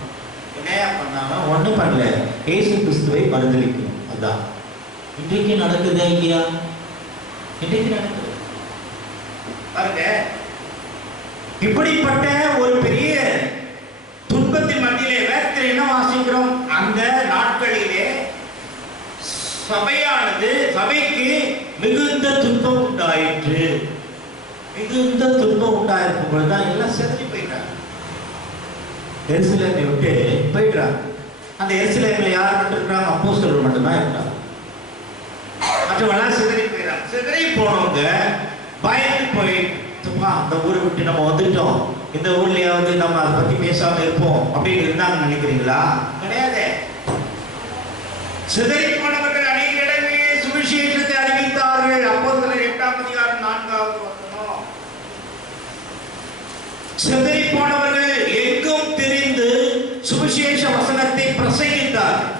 என்னையா பண்ணாங்க? ஒன்றும் பண்ணல, இயேசு கிறிஸ்துவை மறுதலிக்கணும். அதான் இன்றைக்கு நடக்குது ஐயா, இன்றைக்கு நடக்குது பாருங்க. இப்படிப்பட்ட ஒரு பெரிய துன்பத்தின் மத்தியிலே வேதத்தில் என்ன வாசிக்கிறோம்? அந்த நாட்களிலே சபைக்கு மிகுந்த துன்பம் உண்டாயிற்று. மிகுந்த துன்பம் உண்டாயிருக்கும் பொழுதுதான் எல்லாம் செத்து போயிட்டாங்க, எருசலேமை விட்டு போயிட்டாங்க. அந்த எருசலேமில் யார் மட்டும் இருக்கிறாங்க? அப்போஸ்தலர்கள் மட்டும்தான் இருக்காங்க. மற்றவெல்லாம் சிதறி போயிடறாங்க. சிதறி போனவங்க பயந்து போய், அந்த ஊரை விட்டு நம்ம வந்துட்டோம், இந்த ஊர்லயாவது நம்ம அதை பத்தி பேசாம இருப்போம் அப்படின்னு இருந்தாங்கன்னு நினைக்கிறீங்களா? கிடையாது. சிதறி போனவர்கள் அநேக இடங்களிலே சுவிசேஷத்தை அறிவித்தார்கள். அப்போஸ்தலர் 8:4 சிதறி போனவர்கள் எங்கும் தெரிந்து சுவிசேஷ வசனத்தை பிரசங்கித்தார்கள்.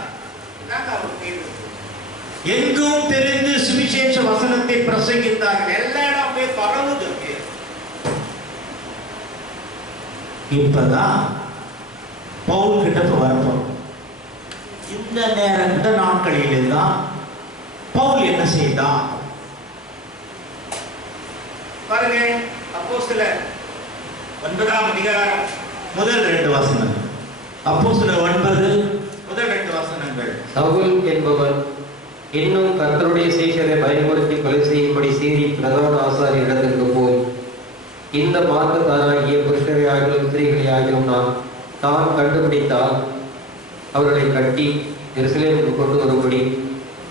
எங்கும் தெரிந்து சுவிசேஷ வசனத்தை பிரசங்கித்தார்கள். எல்லா இடம் போய் பரவுது. இப்பதான் பவுல் கிட்ட வரப்போம். இந்த நாட்களிலே தான் பவுல் என்ன செய்தான் பாருங்க. அப்போஸ்தலர் 9ஆம் அதிகாரம் முதல் 2 வசனங்கள். அப்போஸ்தலர் 9 முதல் 2 வசனங்கள். சவுல் என்பவன் இன்னும் கர்த்தருடைய சீஷரை பயன்படுத்தி கொலை செய்யும்படி சீறி பிரதான ஆசாரியரிடத்திற்கு போய், இந்த மார்க்கத்தாராகிய புருஷரையாகிலும் ஸ்திரீகளையாகிலும் தான் கண்டுபிடித்தால் அவர்களை கட்டி எருசலேமுக்கு கொண்டு வரும்படி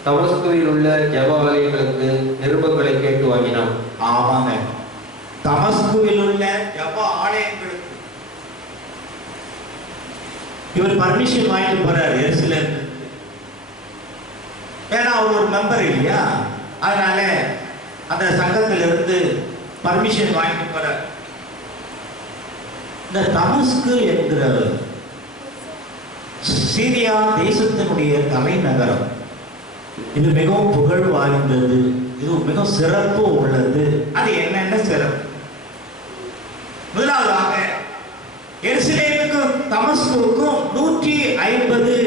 தமஸ்குவில் உள்ள ஜெப ஆலயங்களுக்கு நிருபங்களை கேட்டு வாங்கினான். ஆமாங்க, தமஸ்குவில் உள்ள ஜப ஆலயங்களுக்கு இவர் பர்மிஷன் வாங்கிட்டு போறாரு எருசலேம். ஏன்னா அவர் ஒரு மெம்பர் இல்லையா, அதனால அந்த சங்கத்துல இருந்து பர்மிஷன் வாங்கிட்டு போறார். இந்த தமஸ்கு என்கிற சீரியா தேசத்தினுடைய தலைநகரம், இது மிகவும் புகழ் வாய்ந்தது, இது மிகவும் சிறப்பு உள்ளது. அது என்னென்ன சிறப்பு? முதலாவதாக எருசலேமுக்கும் தமஸ்குவுக்கும் 150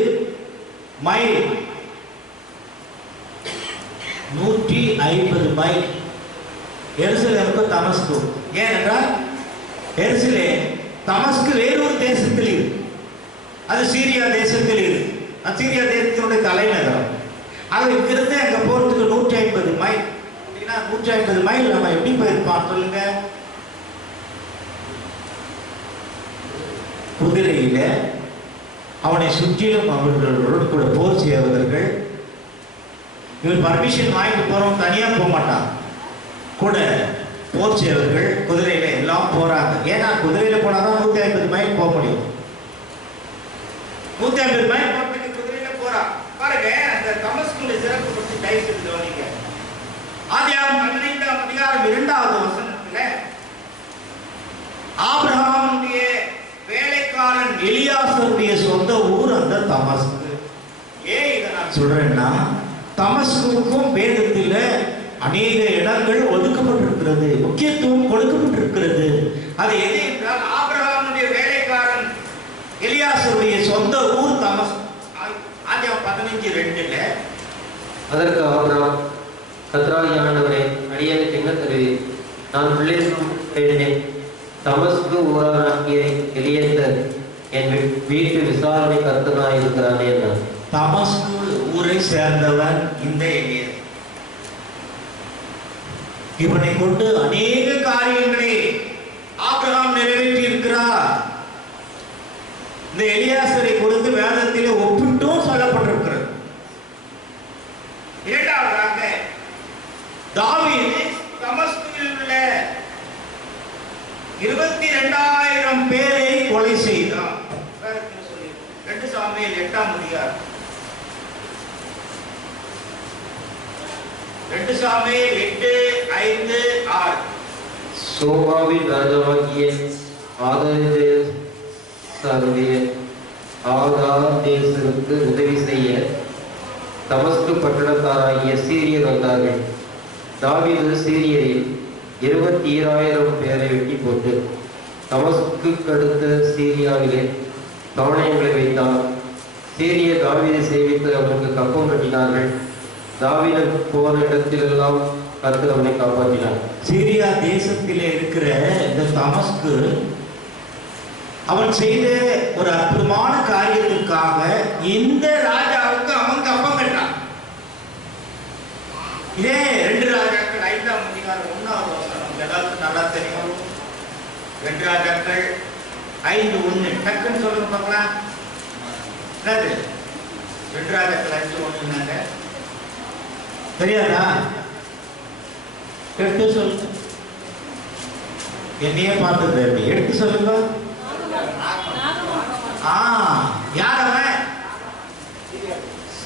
மைல், 150 மைல் எருசலேமுக்கும் தமஸ்கு. ஏனென்றால் எருசலேம் தமஸ்கு வேறொரு தேசத்தில் இருக்கு, அது சீரியா தேசத்தில் இருக்கு, அது சீரியா தேசத்தினுடைய தலைநகரம். அது இங்கிருந்து அங்க போறதுக்கு 150 மைல். 150 மைல் நம்ம எப்படி போயிருப்பான் சொல்லுங்க? குதிரையில, அவனை சுற்றிலும் அவர்களோடு கூட போர் செய்வதர்கள். இவர் பர்மிஷன் வாங்கிட்டு போறோம், தனியா போக மாட்டான், கூட போர் செய்வர்கள் குதிரையில எல்லாம் போறாங்க. ஏன்னா குதிரையில போனாதான் 150 மைல் போக முடியும். 150 மைல் போறதுக்கு குதிரையில போறான். பாருங்க, அந்த தமஸ்குடைய சிறப்பு பற்றி தயவு செய்து கவனிங்க. ஆதியாகமம் 15ஆம் அதிகாரம் 2வது வசனத்துல ஆபிரகாமுடைய வேலைக்காரன் எலியாசருடைய சொந்த ஊர் அந்த தமஸ்கு. ஏன் இதை நான் சொல்றேன்னா, தமஸ்குவுக்கும் வேதத்தில் அநேக இடங்கள் ஒதுக்கப்பட்டிருக்கிறது, முக்கியத்துவம் கொடுக்கப்பட்டிருக்கிறது. அது எது என்றால், ஆபிரகாமுடைய வேலைக்காரன் எலியாசருடைய சொந்த ஊர் தமஸ்கு. ஆதியாகமம் 15:2 அதற்கு ஆபிரகாம், கர்த்தராகிய ஆண்டவரே, அடியேனுக்கு என்ன தருவீர்? நான் பிள்ளைக்கும் எழுதினேன். தமஸ்கு ஊரானாகிய எலியேசர் என் வீட்டு விசாரணை கர்த்தனாய் இருக்கிறானே என்றான். தமஸ்கு ஊரை சேர்ந்தவன் இந்த எலியேசர். இவனை கொண்டு அநேக காரியங்களை ஆபிரகாம் நிறைவேற்றி இருக்கிறார். இந்த எலியாசரை கொடுத்து வேதத்திலே ஒப்பிட்டும் சொல்லப்பட்டிருக்கிறது. இரண்டாவதாக, தாவீது தமஸ்குவில் உள்ள 22,000 பேரை கொலை செய்தார். 2 சாமுவேல் 8ஆம் அதிகாரம், 2 சாமுவேல் 8:5-6. சோபாவின் ராஜாவாகிய ஆதாதேசருக்கு உதவி செய்ய தமஸ்கு பட்டணத்தாராகிய சீரியர் வந்தார்கள். தாவீது சீரியரில் 27,000 பேரை வெட்டி போட்டு தமஸ்கு அடுத்த சீரியாவிலே கவனங்களை வைத்தார். சீரிய தாவீதை சேவித்து அவனுக்கு கப்பம் கட்டினார்கள். தாவீது போன இடத்திலெல்லாம் கர்த்தர் அவனை காப்பாற்றினார். சீரியா தேசத்திலே இருக்கிற இந்த தமஸ்கு அவன் செய்த ஒரு அற்புதமான காரியத்திற்காக இந்த ராஜாவுக்கு அவன் கப்பம் கட்டான். இதே 2 ராஜாக்கள் 5ஆம் அதிகாரம் 1வது வசனம் எல்லாருக்கும் நல்லா தெரியும். 2 ராஜாக்கள் 5:1 டக்குன்னு சொல்லுங்க பார்க்கலாம். என்னது 2 ராஜாக்கள் 5:1 தெரியாதா? எடுத்து சொல்லுங்க. என்னையே பார்த்தது எடுத்து சொல்லுங்க. யார் அவன்?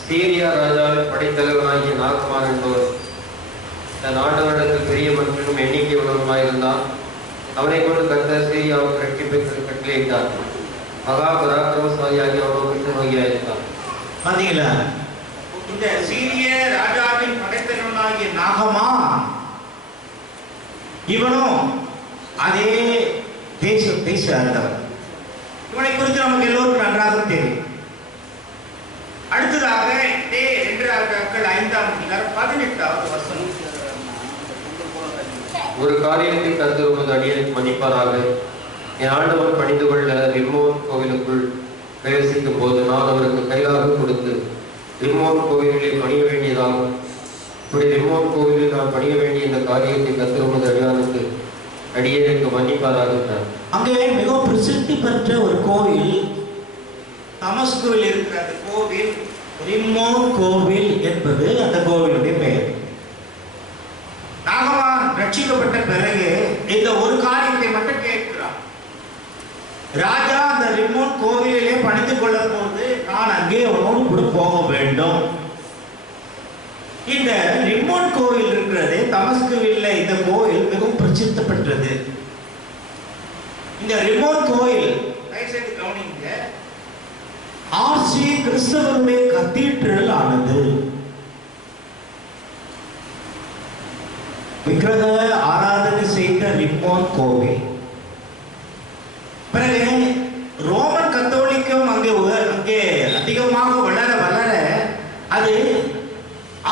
சீரியா ராஜாவின் படைத்தலைவனாகிய நாகமான் என்பவர் தன் ஆண்டவரிடத்தில் பெரிய மனுஷனும் எண்ணிக்கை உள்ளவருமாயிருந்தான். அவனை கொண்டு கர்த்தர் சீரியாவுக்கு ரட்சிப்புக்கு கட்டளையிட்டார். மகா பராக்கிரமசாலியாகி அவனோ கிருஷ்ணனோகியாயிருந்தான். பாத்தீங்களா? இந்த சீரிய ராஜாவின் படைத்தலைவனாகிய நாகமான், இவனும் அதே தேசத்தை சேர்ந்தவர். இவனை குறித்து நமக்கு எல்லோருக்கும் நன்றாக தெரியும். அடுத்ததாக 2 ராஜாக்கள் 5ஆம் அதிகாரம் 18வது வசனம். ஒரு காரியத்தை கர்த்தர் உமது அடியனுக்கு மன்னிப்பாராக. என் ஆண்டவர் பணிந்து கொள்ள ரிம்மோன் கோவிலுக்குள் பிரவேசிக்கும் போது நான் அவருக்கு கைலாக கொடுத்து ரிம்மோன் கோவிலில் பணிய வேண்டியதாகும். இப்படி ரிம்மோன் கோவிலில் நான் பணிய வேண்டிய இந்த காரியத்தை கர்த்தர் உமது அடியனுக்கு மன்னிப்பாராக. அங்கே மிகவும் பிரசித்தி பெற்ற ஒரு கோவில், தமஸ்குவில் இருக்கிற அந்த கோவில் ரிம்மோன் கோவில் என்பது அந்த கோவிலுடைய பெயர். நாகமான் ரட்சிக்கப்பட்ட பிறகு இந்த ஒரு காரியத்தை மட்டும் கேட்கிறான். ராஜா அந்த ரிம்மோன் கோவிலிலே பணிந்து கொள்ள போது நான் அங்கே அவனோடு கூட போக வேண்டும். இந்த ரிம்மோன் கோவில் இருக்கிறது தமஸ்குவில். இந்த கோவில் மிகவும் பிரசித்தி பெற்றது. இந்த ரிம்மோன் கோயில் கவனிங்க, ஆர்சி கிறிஸ்தவருடைய கத்தீட்ரல் ஆனது. விக்கிரக ஆராதனை செய்த ரிம்மோன் கோவில். பிறகு ரோமன் கத்தோலிக்கம் அங்கே அதிகமாக வளர வளர அது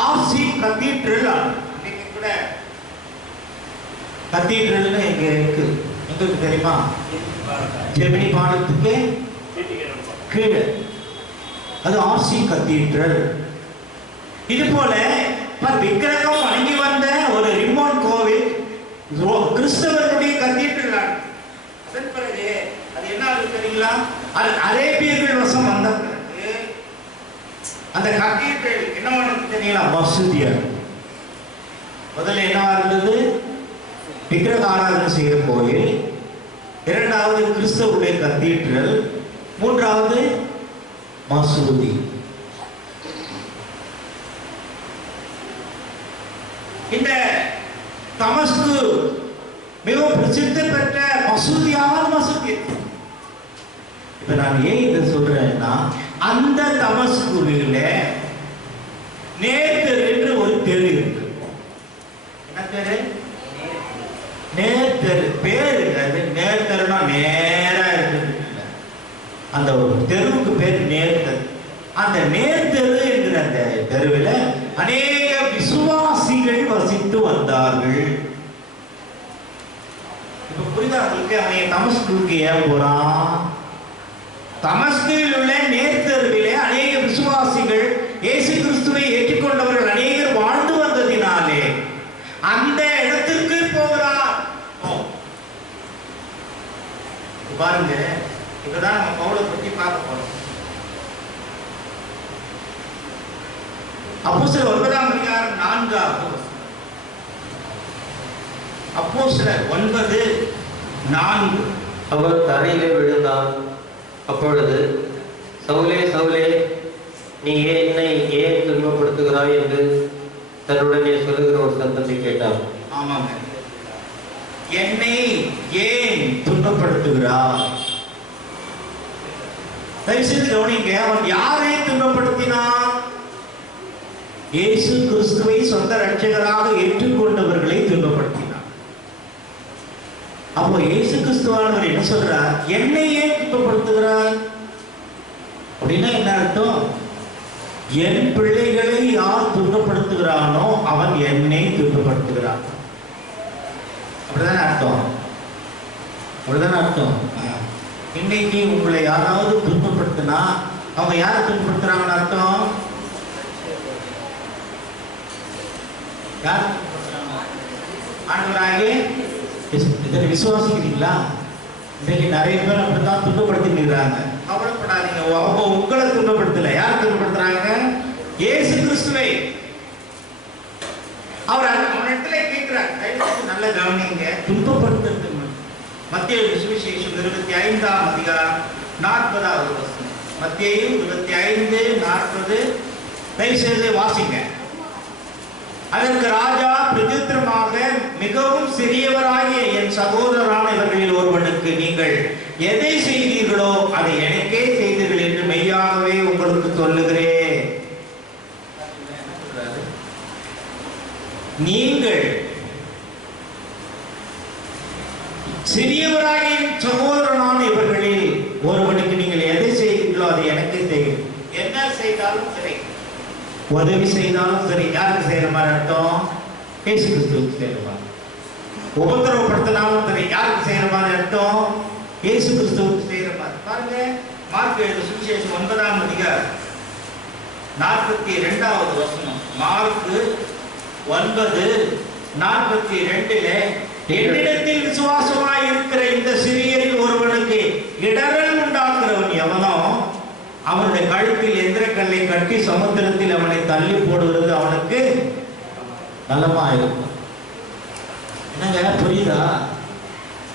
ஆர்சி கத்தீட்ரல் ஆனது. இன்னைக்கு கூட கத்தீட்ரல்னு எங்க இருக்கு, உங்களுக்கு தெரியுமா? ஜெமினி பாலத்துக்கு கீழே அது ஆர்சி கத்தீட்ரல். இது போல விக்கிரகம் வணங்கி வந்த ஒரு ரிம்மோன் கோவில் கிறிஸ்தவர்களுடைய கத்தீட்ரல். அதன் பிறகு அது என்ன ஆகுது தெரியுங்களா? அது அரேபியர்கள் வசம் வந்த பிறகு அந்த கத்தீட்ரல் என்ன பண்ணுறது தெரியுங்களா? மசூதியா. முதல்ல என்னவா இருந்தது? விக்கிரக ஆராதனை செய்கிற கோயில். இரண்டாவது கிறிஸ்தவருடைய கத்தீட்ரல். மூன்றாவது மசூதி. இந்த தமஸ்கு மிகவும் பிரசித்தி பெற்ற மசூதியான மசூதி. இப்ப நான் ஏன் இதை சொல்றேன்னா, அந்த தமஸ்குவில் நேர்தெரு என்று ஒரு தெரு இருக்கு. என்ன தெரு? நேர்தெரு. பேரு அது நேர்தெருனா நேரா இருக்குது. அந்த ஒரு தெருவுக்கு பேர் நேர்தெரு. அந்த நேர்தெரு என்கிற அந்த தெருவில் அநேக விசுவாசிகள் வசித்து வந்தார்கள். இப்ப புரிதா உங்களுக்கு? அவன் தமஸ்குக்கு ஏன் போறான்? தமஸ்கில் உள்ள நேர்தெருவிலே அநேக விசுவாசிகள் இயேசு கிறிஸ்துவை ஏற்றுக்கொண்டவர்கள் அநேகர் வாழ்ந்து வந்ததினாலே அந்த இடத்திற்கு போகிறார். பாருங்க, இப்பதான் நம்ம பவுலை பத்தி பார்க்க போறோம். அப்போஸ்தலர் 9ஆம் அதிகாரம் 4ஆவது வசனம். அப்போஸ்தலர் 9:4. அவன் தரையிலே விழுந்தான். அப்பொழுது, சவுலே சவுலே, நீ என்னை ஏன் துன்பப்படுத்துகிறாய் என்று தன்னுடனே சொல்லுகிற ஒரு சத்தத்தை கேட்டான். ஆமாங்க, என்னை ஏன் துன்பப்படுத்துகிறார்? தயவுசெய்து கவனிங்க, அவன் யாரை துன்பப்படுத்தினான்? இயேசு கிறிஸ்துவை சொந்த ரட்சகராக ஏற்றுக்கொண்டவர்களை துன்பப்படுத்தினான். அப்போ இயேசு கிறிஸ்துவானவர் என்ன சொல்றார்? என்னை ஏன் துன்பப்படுத்துகிறார் அப்படின்னா என்ன அர்த்தம்? என் பிள்ளைகளை யார் துன்பப்படுத்துகிறானோ அவன் என்னை துன்பப்படுத்துகிறான். அப்படிதானே அர்த்தம்? அப்படிதானே அர்த்தம்? இன்னைக்கு உங்களை யாராவது துன்பப்படுத்தினா அவங்க யாரை துன்பப்படுத்துறாங்கன்னு அர்த்தம்? யார் துன்பப்படுத்துறாங்க? ஆண்டவராகிய இதை விசுவாசிக்கிறீங்களா? இன்னைக்கு நிறைய பேர் அப்படித்தான் துன்பப்படுத்திக்கிறாங்க. கவலைப்படாதீங்க, அவங்க உங்களை துன்பப்படுத்தல. யார் துன்பப்படுத்துறாங்க? இயேசு கிறிஸ்துவை. அவர் அவனிடத்துல கேட்கிறார். நல்ல கவனிங்க, துன்பப்படுத்துறது. மத்தேயு சுவிசேஷம் 25ஆம் அதிகாரம் 40ஆவது வசனம். மத்தேயு 25:40. தயவு செய்து வாசிங்க. அதற்கு ராஜா பிரதித்திரமாக, மிகவும் சிறியவராகிய என் சகோதரரான இவர்களில் ஒருவனுக்கு நீங்கள் எதை செய்தீர்களோ அதை எனக்கே செய்தீர்கள் என்று மெய்யாகவே உங்களுக்கு சொல்லுகிறேன். நீங்கள் சிறியவராகிய சகோதரனான இவர்களில் ஒருவனுக்கு நீங்கள் எதை செய்தீர்களோ அதை எனக்கே செய்யுங்கள். என்ன செய்தாலும் சரி, உதவி செய்தாலும் சரி. யாருக்கு செய்யற மாதிரி அர்த்தம்? இயேசு கிறிஸ்துவுக்கு செய்யற மாதிரி. உபத்திரவப்படுத்தினாலும் சரி, யாருக்கு செய்யற மாதிரி அர்த்தம்? இயேசு கிறிஸ்துவுக்கு செய்யற மாதிரி. பாருங்க, மார்க் எழுதின சுவிசேஷம் 9ஆம் அதிகாரம் 42வது வசனம். மார்க் 9:42. என்னிடத்தில் விசுவாசமாய் இருக்கிற இந்த சிறியரில் ஒருவனுக்கு இடரல் உண்டாக்குறவன் எவனோ அவனுடைய கழுத்தில் எந்திரக்கல்லை கட்டி சமுத்திரத்தில் அவனை தள்ளி போடுகிறது அவனுக்கு நலமா இருக்கும். என்னங்க புரியுதா?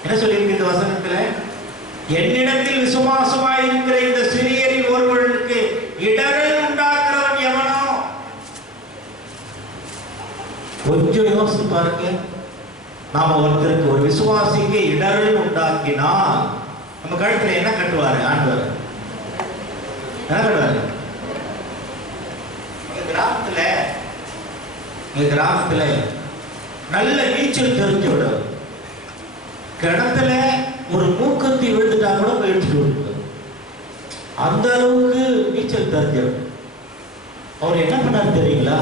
என்ன சொல்லியிருக்கு இந்த வசனத்துல? என்னிடத்தில் விசுவாசமாய் இருக்கிற இந்த சிறியரில் ஒருவனுக்கு இடரல் உண்டாக்குறவன் எவனோ? கொஞ்சம் யோசித்து பாருங்க. நாம ஒருத்தருக்கு ஒரு விசுவாசிக்கு இடரல் உண்டாக்கினால் நம்ம கழுத்துல என்ன கட்டுவாரு ஆண்டவர்? என்ன கட்டுவாரு? கிராமத்துல நல்ல நீச்சல் தெரிஞ்சோட கிணத்துல ஒரு மூக்கத்தி விழுந்துட்டா கூட போய் எடுத்துட்டு விடுவார். அந்த அளவுக்கு நீச்சல் தெரிஞ்சவர். அவர் என்ன பண்ணாரு தெரியுங்களா?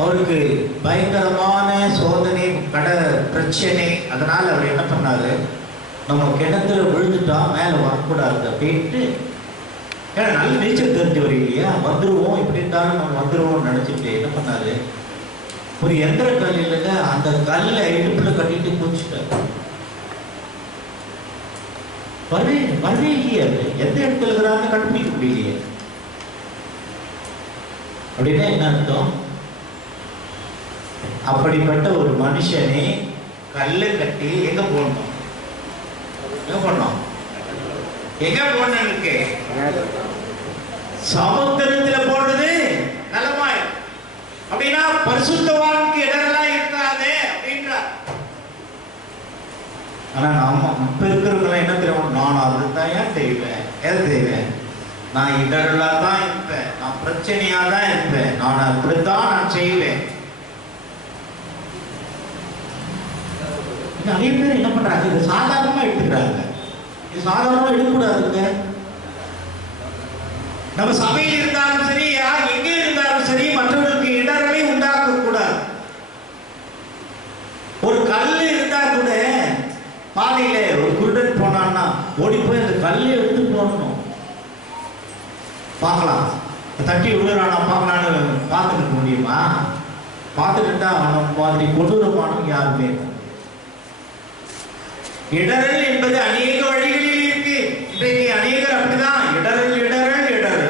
அவருக்கு பயங்கரமான சோதனை, பிரச்சனை. அதனால அவர் என்ன பண்ணாரு, நம்ம கிணத்துல விழுந்துட்டா மேல வரக்கூடாது அப்படின்ட்டு, ஏன்னா நல்ல நீச்சல் தெரிஞ்சவர் இல்லையா, வந்துருவோம் இப்படி இருந்தாலும் நம்ம வந்துருவோம்னு நினைச்சிட்டு என்ன பண்ணாரு, ஒரு எந்திர கல்லில் அந்த கல்லை இடுப்புல கட்டிட்டு குதிச்சுட்டாரு. வரவே இல்லையா, எந்த இடத்துல இருக்கிறான்னு கண்டுபிடிக்க முடியலையே. அப்படின்னா என்ன அர்த்தம்? அப்படிப்பட்ட ஒரு மனுஷனே கல்லை கட்டி எங்க போடணும்? எங்க போடணும்? எங்க போடணும்னுக்கு சமுத்திரத்துல போடுறது நலமாய். அப்படின்னா பரிசுத்தவானுக்கு இடரெல்லாம் இருக்காது அப்படின்றார். ஆனா நாம இப்ப இருக்கிறவங்க என்ன தெரியும், நான் அதுதான் ஏன் செய்வேன், எதை செய்வேன், நான் இடரெல்லா தான் இருப்பேன், நான் பிரச்சனையா தான் இருப்பேன், நான் அப்படித்தான் நான் செய்வேன். நிறைய பேர் என்ன பண்றாங்க, இது சாதாரணமா எடுத்துக்கிறாங்க. இது சாதாரணமா எடுக்கக்கூடாதுங்க. நம்ம சபையில் இருந்தாலும் சரி, எங்கே இருந்தாலும் சரி, மற்றவர்களுக்கு இடர்களை உண்டாக்க கூடாது. ஒரு கல் இருந்தா கூட பாதையில ஒரு குருடன் போனான்னா ஓடி போய் அந்த கல்லை எடுத்து போடணும். பார்க்கலாம், தட்டி விழுறானா பார்க்கலான்னு பார்த்துக்க முடியுமா? பார்த்துக்கிட்டா அவன் மாதிரி கொடூரமானும் யாருமே. இடரல் என்பது அநேக வழிகளில் இருக்கு. இன்றைக்கு அநேகர் அப்படிதான் இடரல் இடரல் இடரல்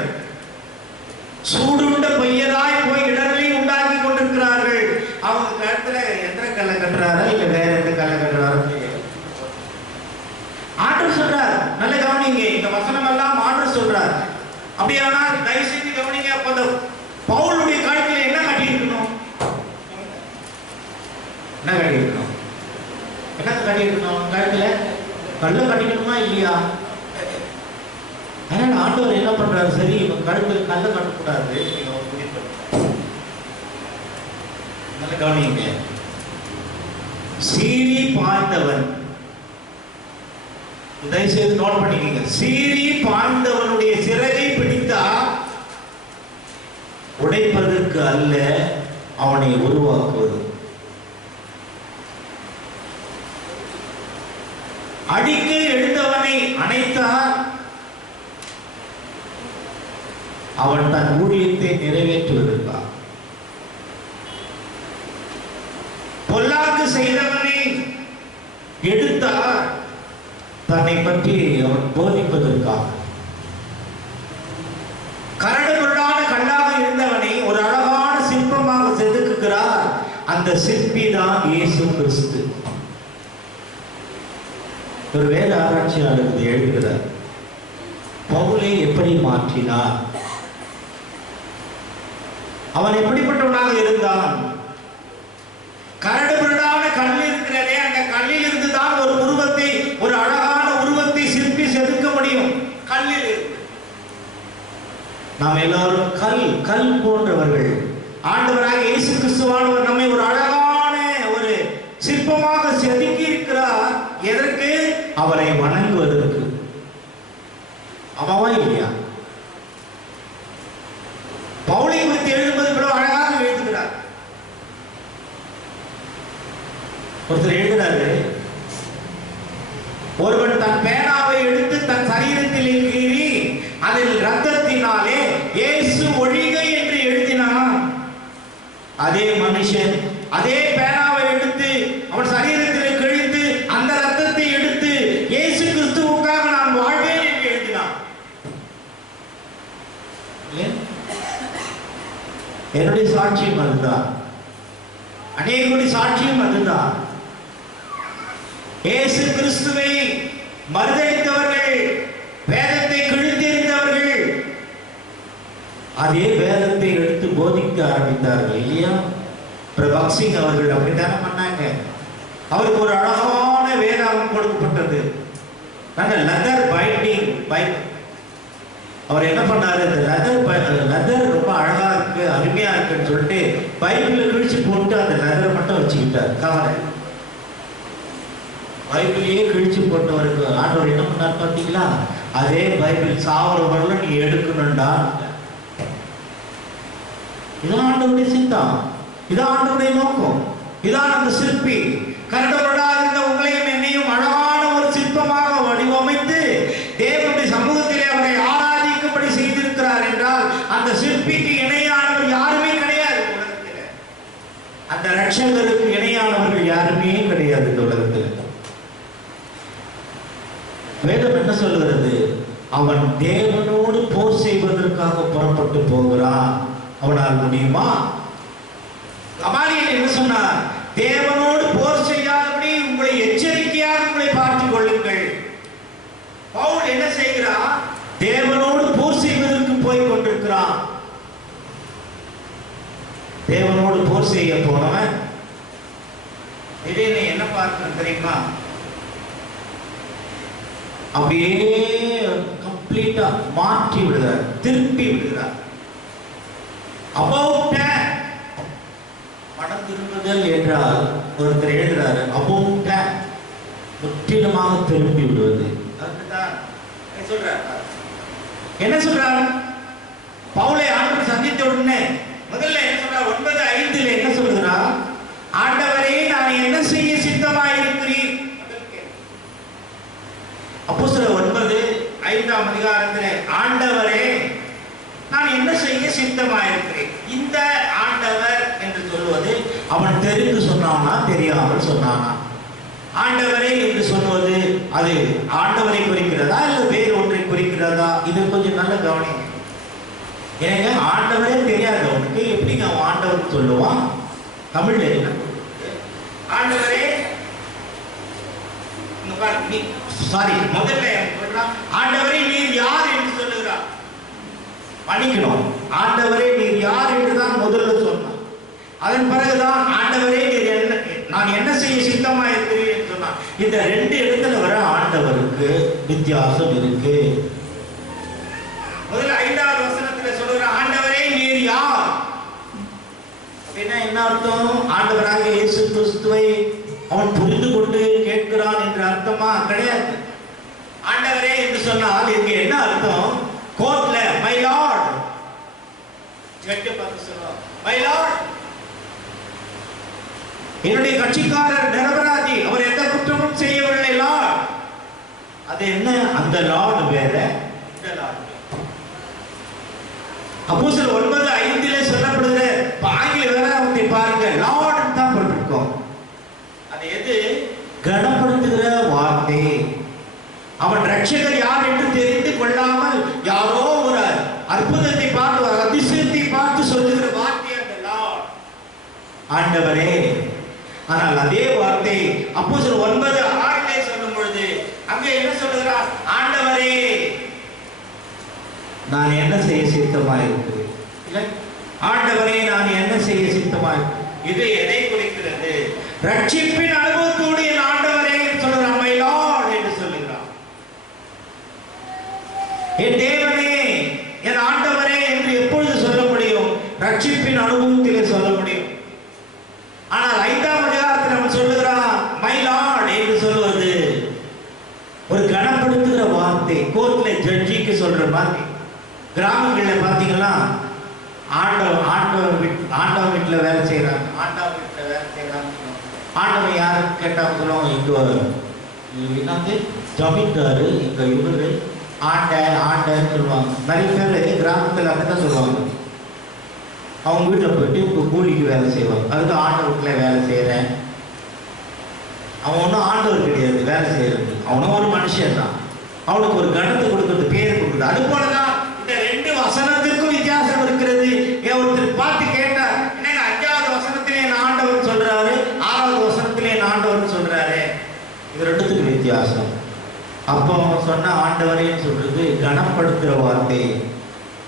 சூடுண்ட பையதாய் போய் இடரலை உண்டாக்கி கொண்டிருக்கிறார்கள். அவங்க கருத்துல எந்த கல்லை கட்டுறாரா இல்ல வேற எந்த கல்லை கட்டுறாரு? ஆண்டவர் சொல்றார், நல்ல கவனிங்க, இந்த வசனம் எல்லாம் ஆண்டவர் சொல்றார். அப்படியானா தயவு செஞ்சு கவனிங்க. அப்ப பவுலுடைய கழுத்துல என்ன கட்டி இருக்கணும்? என்ன கட்டி இருக்கணும்? என்ன கட்டி இருக்கணும்? கழுத்துல கல்ல கட்டிக்கணுமா இல்லையா? அதனால ஆண்டவர் என்ன பண்றாரு, சரி இவன் கழுத்துல கல்ல கட்டக்கூடாது, நல்ல கவனிங்க. சீறி பாய்ந்தவன், தயவுசெய்து நோட் பண்ணிக்கங்க, சீறி பாய்ந்தவனுடைய சிறகை பிடித்தா உடைப்பதற்கு அல்ல, அவனை உருவாக்குவது. அடிக்க எழுந்தவனை அணைத்தார், அவன் தன் ஊழியத்தை நிறைவேற்றுவதற்காக. பொல்லாக்கு செய்தவனை எடுத்தார், தன்னை பற்றி அவன் போதிப்பதற்காக. கரடுமுரடான கல்லாக இருந்தவனை ஒரு அழகான சிற்பமாக செதுக்குகிறார். அந்த சிற்பி தான் இயேசு கிறிஸ்து. ஒரு வேத ஆராய்ச்சியாளர் இதை எழுதுகிறார். பவுலை எப்படி மாற்றினார், அவன் எப்படிப்பட்டவனாக இருந்தான்? கரடுமுரடான கல் இருக்கிறதே, அந்த கல்லில் இருந்து தான் ஒரு உருவத்தை, ஒரு அழகான உருவத்தை சிற்பி செதுக்க முடியும். கல்லில் நாம் எல்லாரும் கல் போன்றவர்கள். ஆண்டவராக இயேசு கிறிஸ்துவானவர் நம்மை ஒரு அழகான ஒரு சிற்பமாக செதுக்கி இருக்கிறார். எதற்கு? அவரை வணங்குவதற்கு. அம்மாவா இல்லையா? பவுலை குறித்து எழுதும்போது இவ்வளவு அழகாக எழுதுகிறார். ஒருத்தர் எழுதுறாரு, ஒருவன் தன் பேனாவை எடுத்து தன் சரீரத்தில் கீறி அதில் ரத்தத்தினாலே இயேசு ஒழிக என்று எழுதினான். அதே மனுஷன் அதே பேனாவை எடுத்து அவன் சரீரத்தில் கிழித்து அந்த ரத்தத்தை எடுத்து இயேசு கிறிஸ்துவுக்காக நான் வாழ்வேன் என்று எழுதினான். என்னுடைய சாட்சியம் அதுதான், அநேகருடைய சாட்சியம் அதுதான். இயேசு கிறிஸ்துவை மறுதலித்தவர்கள், வேதத்தை கிழித்தெறிந்தவர்கள் அதே வேதத்தை எடுத்து போதிக்க ஆரம்பித்தார்கள் இல்லையா? பிரபாக் சிங் அவர்கள் அப்படித்தானே பண்ணாங்க. அவருக்கு ஒரு அழகான வேதாகம் கொடுக்கப்பட்டது, நல்ல லெதர் பைண்டிங் பைபிள். அவர் என்ன பண்ணாரு, இந்த லெதர் ரொம்ப அழகா இருக்கு, அருமையா இருக்குன்னு சொல்லிட்டு பைபிளை கிழிச்சு போட்டு அந்த லெதரை மட்டும் வச்சுக்கிட்டார். கவலை பைபிளையே கிழிச்சு போட்டவருக்கு ஆண்டவர் என்ன பண்ணார் பார்த்தீங்களா? அதே பைபிள் சாவரவர்கள் நீ எடுக்கணும்டா. இதான் ஆண்டவருடைய சித்தம், இதான் ஆண்டவருடைய நோக்கம், இதான் அந்த சிற்பி கரடுமுரடா இருந்த உங்களையும் என்னையும் அழகான ஒரு சிற்பமாக வடிவமைத்து தேவனுடைய சமூகத்திலே அவரை ஆராதிக்கும்படி செய்திருக்கிறார் என்றால் அந்த சிற்பிக்கு இணையானவர் யாருமே கிடையாது உலகத்தில். அந்த ரட்சகருக்கு இணையானவர்கள் யாருமே கிடையாது இந்த உலகத்தில். வேதம் என்ன சொல்கிறது? அவன் தேவனோடு போர் செய்வதற்காக புறப்பட்டு போகிறான். அவனால் முடியுமா? கமாலியல் என்ன சொன்னார்? தேவனோடு போர் செய்யாதபடி உங்களை எச்சரிக்கையாக உங்களை பார்த்துக் கொள்ளுங்கள். பவுல் என்ன செய்கிறான்? தேவனோடு போர் செய்வதற்கு போய் கொண்டிருக்கிறான். தேவனோடு போர் செய்ய போனவன் திடீர்னு என்ன பார்க்கணும் தெரியுமா? அப்படியே கம்ப்ளீட்டா மாற்றி விடுகிறார், திருப்பி விடுகிறார். அபவுட் மனம் திரும்புதல் என்றால் ஒருத்தர் எழுதுறாரு, அபவுட் முற்றிலுமாக திரும்பி விடுவது. என்ன சொல்றார்? பவுலை ஆண்டவர் சந்தித்த உடனே முதல்ல என்ன சொல்றார்? 9:5 என்ன சொல்கிறார்? ஆண்டவரே நான் என்ன செய்ய சித்தமாயிருக்கிறீர்? அப்போஸ்தலர் 9:5 ஆண்டவரே நான் என்ன செய்ய சித்தமாயிருக்கிறேன். இந்த ஆண்டவர் என்று சொல்வது அவன் தெரிந்து சொன்னானா தெரியாமல் சொன்னானா? ஆண்டவரே என்று சொல்வது அது ஆண்டவரை குறிக்கிறதா இல்லை வேறு ஒன்றை குறிக்கிறதா? இது கொஞ்சம் நல்ல கவனிங்க. எனக்கு ஆண்டவரே தெரியாது, அவனுக்கு எப்படிங்க அவன் ஆண்டவர் சொல்லுவான்? தமிழ்ல என்ன ஆண்டவரே? சாரி, முதல்ல ஆண்டவரே நீர் யார் என்று சொல்லுகிறார். மன்னிக்கணும், ஆண்டவரே நீர் யார் என்றுதான் முதல்ல சொன்னான். அதன் பிறகுதான் ஆண்டவரே நீர் என்ன நான் என்ன செய்ய சித்தமா இருக்கிறேன் என்று சொன்னான். இந்த 2 இடத்துல வர ஆண்டவருக்கு வித்தியாசம் இருக்கு. முதல்ல 5வது வசனத்துல சொல்லுகிற ஆண்டவரே நீர் யார் அப்படின்னா என்ன அர்த்தம்? ஆண்டவராக இயேசு கிறிஸ்துவை அவன் புரிந்து கொண்டு கேட்கிறான் என்ற அர்த்தமா? கிடையாது. ஆண்டவரே என்று சொன்னால் இங்க என்ன அர்த்தம்? கோர்ட்ல மை லார்ட், ஜட்ஜ் பார்த்து சொல்றான் மை லார்ட். என்னுடைய கட்சிக்காரர் நிரபராதி, அவர் எந்த குற்றமும் செய்யவில்லை லார்ட். அது என்ன? அந்த லார்ட் வேற, இந்த லார்ட். அப்போஸ்தலர் 9:5 சொல்லப்படுகிற ஆங்கில வேதாகமத்தை பாருங்க, லார்ட் தான் போட்டிருக்கோம். அது எது? கனப்படுத்துகிற வார்த்தை. அவன் ரட்சகர் யார் என்று தெரிந்து கொள்ளாமல் யாரோ ஒரு அற்புதத்தை பார்த்து ஒரு அதிசயத்தை பார்த்து சொல்லுகிற வார்த்தை அந்த லார்ட், ஆண்டவரே. ஆனால் அதே வார்த்தை அப்போஸ்தலர் 9:6 சொல்லும் பொழுது அங்கே என்ன சொல்லுகிறார்? ஆண்டவரே நான் என்ன செய்ய சித்தமாயிருக்கிறேன். இல்லை, ஆண்டவரே நான் என்ன செய்ய சித்தமாயிருக்கிறேன். இது எதை குறிக்கிறது? ரட்சிப்பின் அனுபவத்தோடு என் ஆண்டவரே சொல்லுகிறார், மை லார்ட் என்று சொல்லுகிறார். என் தேவனே என் ஆண்டவரே என்று எப்பொழுது சொல்ல முடியும்? ரட்சிப்பின் அனுபவத்திலே சொல்ல முடியும். ஆனால் 5ஆம் அதிகாரத்தில் அவன் சொல்லுகிறான் மை லார்ட் என்று சொல்வது ஒரு கனப்படுத்துகிற வார்த்தை. கோர்ட்ல ஜட்ஜிக்கு சொல்ற மாதிரி. கிராமங்களில் பார்த்தீங்கன்னா ஆண்டவன் வீட்டில் வேலை செய்கிறாங்க, ஆண்டவன் வீட்டில் வேலை செய்கிறாங்க. ஆண்டவன் யாருன்னு கேட்டால் சொல்லுவாங்க, இங்கே என்னது ஜமீன்தாரு, இங்கே இவரு ஆண்டன்னு சொல்லுவாங்க. நிறைய பேர் கிராமத்தில் அப்படி தான் சொல்லுவாங்க. அவங்க வீட்டில் போயிட்டு இப்போ கூலிக்கு வேலை செய்வாங்க. அதுக்கு ஆண்டவர் வீட்டில் வேலை செய்கிறேன். அவன் ஒன்றும் ஆண்டவர் கிடையாது வேலை செய்கிறது, அவனும் ஒரு மனுஷன் தான். அவனுக்கு ஒரு கணத்தை கொடுக்கறது, பேர் கொடுக்குறது. அது போலதான் இந்த 2 வசனத்திற்கும் வித்தியாசம் இருக்கிறது. ஒருத்தர் பார்த்து கேட்ட கனப்படுத்துகிற வார்த்தை.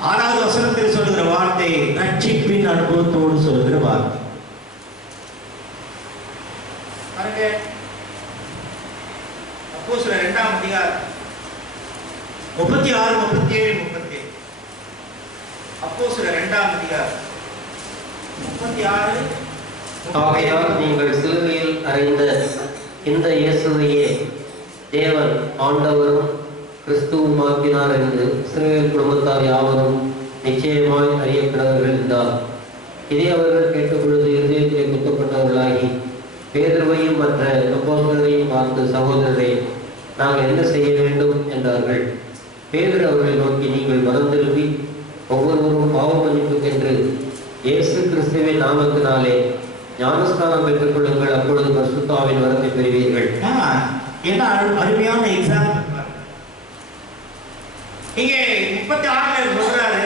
6வது வசனத்தில் சொல்லுகிற வார்த்தை ரட்சிப்பின் அனுபவத்தோடு சொல்லுகிற வார்த்தை. பாருங்க, அப்போஸ்தலர் 2ஆம் அதிகாரம் 36, 37, 38. அப்போஸ்தலர் 2ஆம் அதிகாரம் 36. ஆகையால் நீங்கள் சிலுவையில் அறைந்த இந்த இயேசுவையே தேவன் ஆண்டவரும் கிறிஸ்துவுமாக்கினார் என்று இஸ்ரவேல் குடும்பத்தார் யாவரும் நிச்சயமாய் அறியப்படவர்கள் என்றார். இதை அவர்கள் கேட்டபொழுது இருதயத்திலே குத்தப்பட்டவர்களாகி பேதுருவையும் மற்ற அப்போஸ்தலரையும் பார்த்து, சகோதரரே, நாங்கள் என்ன செய்ய வேண்டும் என்றார்கள். பேதுரு அவர்களை நோக்கி, நீங்கள் மனம் திரும்பி ஒவ்வொருவரும் பாவ மன்னிப்புக்கென்று இயேசு கிறிஸ்துவின் நாமத்தினாலே ஞானஸ்தானம் பெற்றுக் கொள்ளுங்கள், அப்பொழுது பரிசுத்தாவின் வரத்தை பெறுவீர்கள். என்ன அருமையான எக்ஸாம்பிள். இங்கே 36 சொல்றாரு,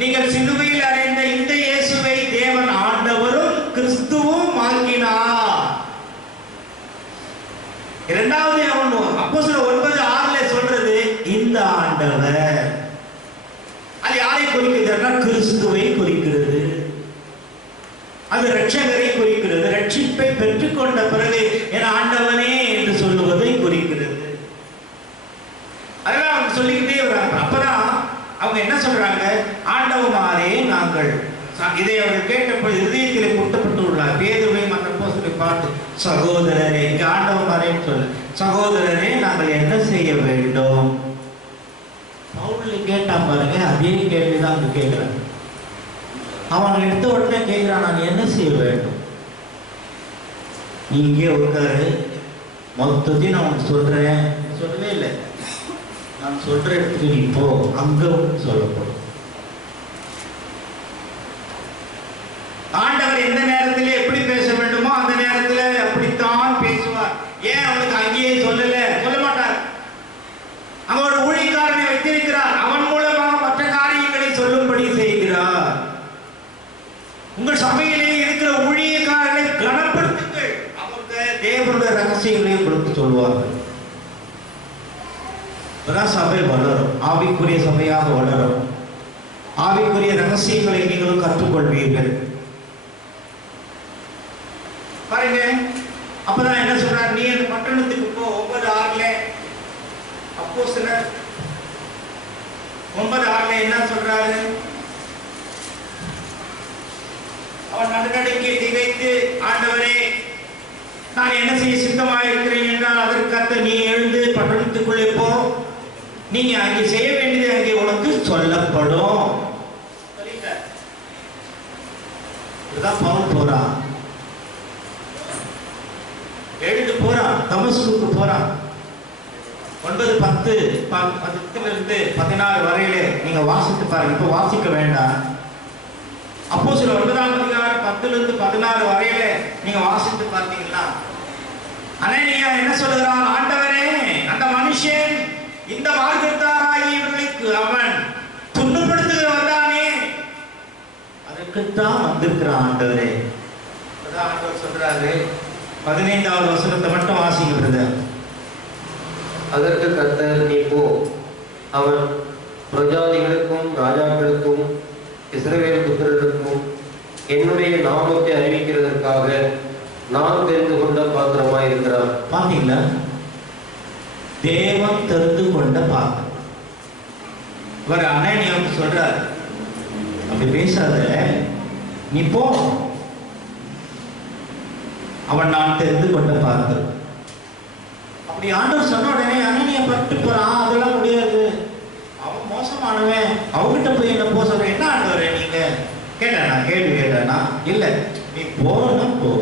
நீங்கள் சிலுவையில் அறைந்த இந்த இயேசுவை தேவன் ஆண்டவரும் கிறிஸ்துவும் ஆக்கினார். இரண்டாவது அப்போஸ்தலர் 9:6 சொல்றது இந்த ஆண்டவர். அது யாரை குறிக்கிறதுனா கிறிஸ்துவை குறிக்கிறது. அது ரட்சகரை குறிக்கிறது. ரட்சிப்பை பெற்றுக்கொண்ட பிறகு என் ஆண்டவனே என்று சொல்லுவதை குறிக்கிறது. அதெல்லாம் அவங்க சொல்லிக்கிட்டே வராங்க. அப்பதான் அவங்க என்ன சொல்றாங்க, ஆண்டவமாரே நாங்கள். இதை அவர்கள் கேட்டபோது இருதயத்திலே குட்டப்பட்டுள்ளார். பேதுருவை மற்ற அப்போஸ்தலரை பார்த்து, சகோதரரே, இங்க ஆண்டவமாரேன்னு சொல்லு, சகோதரரே நாங்கள் என்ன செய்ய வேண்டும்? பவுல் கேட்டான் பாருங்க, அதே கேள்விதான் அங்க கேட்கிறாங்க. அவன் எடுத்த உடனே கேட்கிறான், நான் என்ன செய்ய வேண்டும்? நீ இங்கே உட்காரு, மொத்தத்தையும் நான் உனக்கு சொல்றேன். சொல்லவே இல்லை, நான் சொல்ற இடத்துக்கு நீ போ, அங்க சொல்லப்படும். ஆண்டவர் எந்த நேரத்தில் எப்படி பேச வேண்டுமோ அந்த நேரத்தில் அப்படித்தான் பேசுவார். ஏன் அவனுக்கு அங்கேயே சொல்லல? சொல்ல மாட்டார். அங்க ஒரு ஊழியக்காரனை வைத்திருக்கிறார், அவன் மூலமாக மற்ற காரியங்களை சொல்லும்படி செய்கிறார். உங்கள் சபையிலே இருக்கிற ஊழியக்காரர்களை கனப்படுத்துங்கள், அவங்க தேவனுடைய ரகசியங்களை உங்களுக்கு சொல்வார்கள். சபை வளரும், ஆவிக்குரிய சபையாக வளரும். ஆவிக்குரிய ரகசியங்களை நீங்களும் கற்றுக்கொள்வீர்கள். பாருங்க, அப்பதான் என்ன சொல்றார், நீ அந்த பட்டணத்துக்கு போ. 9:6 அப்போஸ்தலர் 9:6 என்ன சொல்றாரு? அவன் நடுநடுங்கி திகைத்து, ஆண்டவரே, நான் என்ன செய்ய சித்தமாக இருக்கிறேன் என்றால், அதற்கத்த நீ எழுந்து பட்டணத்துக்குள்ளே போ, நீங்க அங்கே செய்ய வேண்டியது அங்கே உனக்கு சொல்லப்படும். பவுல் போறான், எழுந்து போறான், தமஸ்குக்கு போறான். 9:10 16 வரையிலே நீங்க வாசித்து பாருங்க. இப்ப வாசிக்க வேண்டாம். அப்போஸ்தலர் 9ஆம் அதிகாரம் 10-16 வரையிலே நீங்க வாசித்து பார்த்தீங்கன்னா, அனனியா என்ன சொல்லுகிறான்? ஆண்டவரே, அந்த மனுஷன் இந்த மார்க்கத்தாராகி இவர்களுக்கு அவன் துன்பப்படுத்துகிறவன் தானே, அதற்குத்தான் வந்திருக்கிறான் ஆண்டவரே. ஆண்டவர் சொல்றாரு, 15வது வசனத்தை மட்டும் வாசிங்க பிரதர். அதற்கு கர்த்தர், நீ போ, அவன் பிரஜாதிகளுக்கும் ராஜாக்களுக்கும் இஸ்ரவேல் புத்திரருக்கும் என்னுடைய நாமத்தை அறிவிக்கிறதற்காக நான் தெரிந்து கொண்ட பாத்திரமாய் இருக்கிறார். பாத்தீங்களா? தேவன் தெரிந்து கொண்ட பாத்திரம். இவர் அனனியாவுக்கு சொல்றார், அப்படி பேசாத, நீ போ, அவன் நான் தெரிந்து கொண்ட பாத்திரம். அப்படி ஆண்டவர் சொன்ன உடனே அனனியா பட்டு போறான். அதெல்லாம் முடியாது, அவன் மோசமானவன், அவங்கிட்ட போய் என்ன போ சொல்ற? என்ன ஆண்டவரே நீங்க கேட்டானா? கேள்வி கேட்டானா? இல்ல, நீ போனா போ,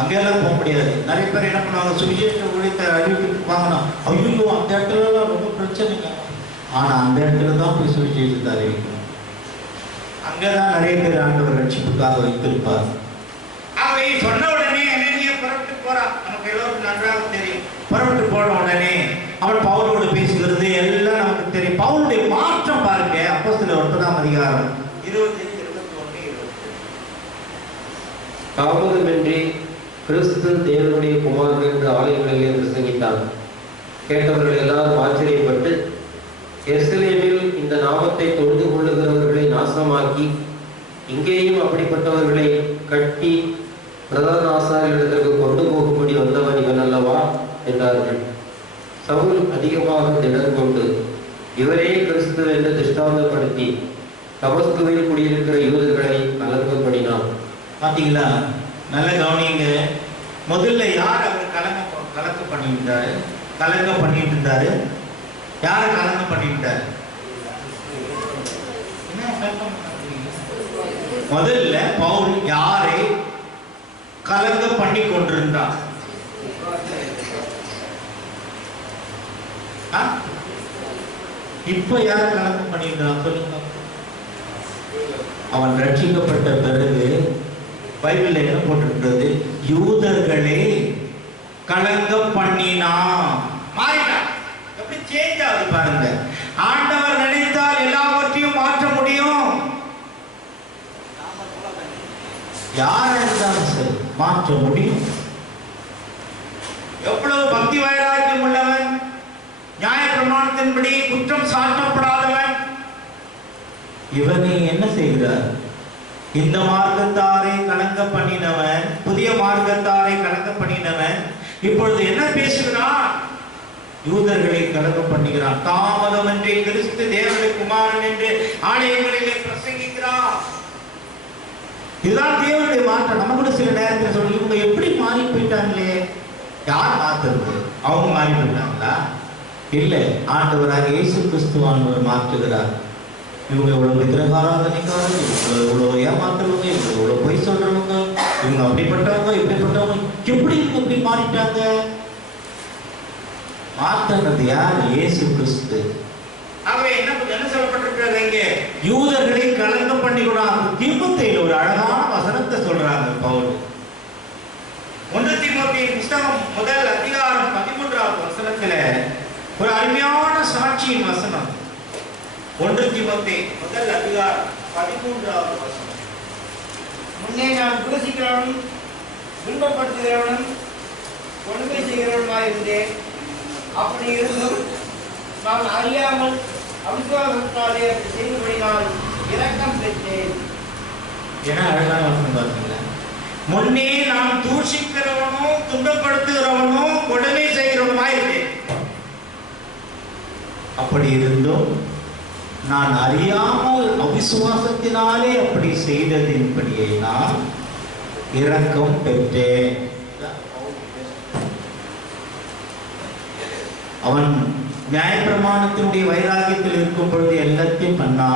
அங்கெல்லாம் போக முடியாது. நிறைய பேர் என்ன பண்ணுவாங்க, சுவிசேஷ ஊழியத்தை அறிவிப்பு வாங்கினா, ஐயோ அந்த இடத்துலலாம் ரொம்ப பிரச்சனைங்க. ஆனா அந்த இடத்துல தான் போய் சுவிசேஷத்தை அறிவிக்கணும். அங்கதான் நிறைய பேர் ஆண்டவர் ரட்சிப்புக்காக வைத்திருப்பார். அவை சொன்ன உடனே அனனியா புறப்பட்டு போறான். நமக்கு எல்லோருக்கும் நன்றாக தெரியும். புறப்பட்டு போன உடனே அவன் பவுலோடு பேசுகிறது எல்லாம் நமக்கு தெரியும். பவுலுடைய மாற்றம் பாருங்க. அப்போஸ்தலர் 9ஆம் அதிகாரம் 20-21-22. தாமதமின்றி கிறிஸ்து தேவனுடைய குமாரன் என்று ஆலயங்களிலே பிரசங்கித்தான். கேட்டவர்கள் எல்லாரும் ஆச்சரியப்பட்டு, எருசலேமில் இந்த நாமத்தை தொழுது கொள்ளுகிறவர்களை நாசமாக்கி இங்கேயும் அப்படிப்பட்டவர்களை கட்டி பிரதான ஆசாரியர்களிடத்திற்கு கொண்டு போகும்படி வந்தவன் இவன் அல்லவா என்றார்கள். சவுல் அதிகமாக திடன் கொண்டு இவரே கிறிஸ்து என்று திருஷ்டாந்தப்படுத்தி தமஸ்குவில் குடியிருக்கிற யூதர்களை கலங்கப்படினான். பாத்தீங்களா? நல்ல கவனிங்க. முதல்ல யார் அவர் கலங்க பண்ணிட்டாரு? கலங்க பண்ணிட்டு இருந்தாரு. யார கலங்க பண்ணிட்டாரு? முதல்ல பவுல் யாரை கலங்க பண்ணி கொண்டிருந்தார்? இப்ப யார கலங்க பண்ணிட்டான் சொல்லுங்க. அவன் ரட்சிக்கப்பட்ட பிறகு பைபிள்ல என்ன போட்டிருக்கிறது? யூதர்களே கலங்க பண்ணினா. மாறினான். எப்படி சேஞ்ச் ஆகுது பாருங்க. ஆண்டவர் நினைத்தால் எல்லாவற்றையும் மாற்ற முடியும். யார் இருந்தாலும் சரி மாற்ற முடியும். எவ்வளவு பக்தி வைராக்கியம் உள்ளவன், நியாய பிரமாணத்தின்படி குற்றம் சாட்டப்படாதவன், இவனை என்ன செய்கிறார்? இந்த மார்க்கத்தாரை கலங்க பண்ணினவன், புதிய மார்க்கத்தாரை கலங்க பண்ணினவன் இப்பொழுது என்ன பேசுகிறான்? யூதர்களை கலங்க பண்ணுகிறான். தாமதம் என்று கிறிஸ்து தேவனுடைய குமாரன் என்று ஆலயங்களிலே பிரசங்கிக்கிறான். இதுதான் தேவனுடைய மாற்றம். நம்ம கூட சில நேரத்தில் சொல்லி இவங்க எப்படி மாறி போயிட்டாங்களே. யார் மாத்துறது? அவங்க மாறி போயிட்டாங்களா? இல்லை, ஆண்டவராக இயேசு கிறிஸ்துவானவர் மாற்றுகிறார். இவங்க இவ்வளவு விக்கிரகாராதனைக்காரங்க, இவ்வளவு ஏமாத்துறவங்க, இவ்வளவு பொய் சொல்றவங்க, இவங்க அப்படிப்பட்டவங்க இப்படிப்பட்டவங்க, எப்படி இவங்க இப்படி மாறிட்டாங்க? மாற்றினது யார்? இயேசு கிறிஸ்து. ஆகவே என்ன சொல்லப்பட்டிருக்கிறது? இங்கே யூதர்களை கலங்க பண்ணிவிடாங்க. தீமோத்தேயுல ஒரு அழகான வசனத்தை சொல்றாங்க பவுல். 1 தீமோத்தேயு புத்தகம் முதல் அதிகாரம் 13வது வசனத்துல ஒரு அருமையான சாட்சியின் வசனம். 1 தீமோத்தேயு முதல் அதிகாரம் 13வது வசனம். முன்னே நான் தூசிக்கிறவனும் துன்பப்படுத்துகிறவனும் கொடுமை செய்கிறவனுமாய் இருந்தேன். அப்படி இருந்தும் நான் அறியாமல் அவிசுவாசத்தாலே செய்தபடினால் இரக்கம் பெற்றேன். ஏன்னா அழகான வசனம் பார்த்தீங்களா? முன்னே நான் தூஷிக்கிறவனும் துன்பப்படுத்துகிறவனும் கொடுமை செய்கிறவனுமாய் இருந்தேன். அப்படி இருந்தும் நான் அறியாமல் அவிசுவாசத்தினாலே அப்படி செய்ததின்படியே நான் இரக்கம் பெற்றேன். அவன் நியாயப்பிரமாணத்தினுடைய வைராகியத்தில் இருக்கும் பொழுது எல்லாத்தையும் பண்ணா.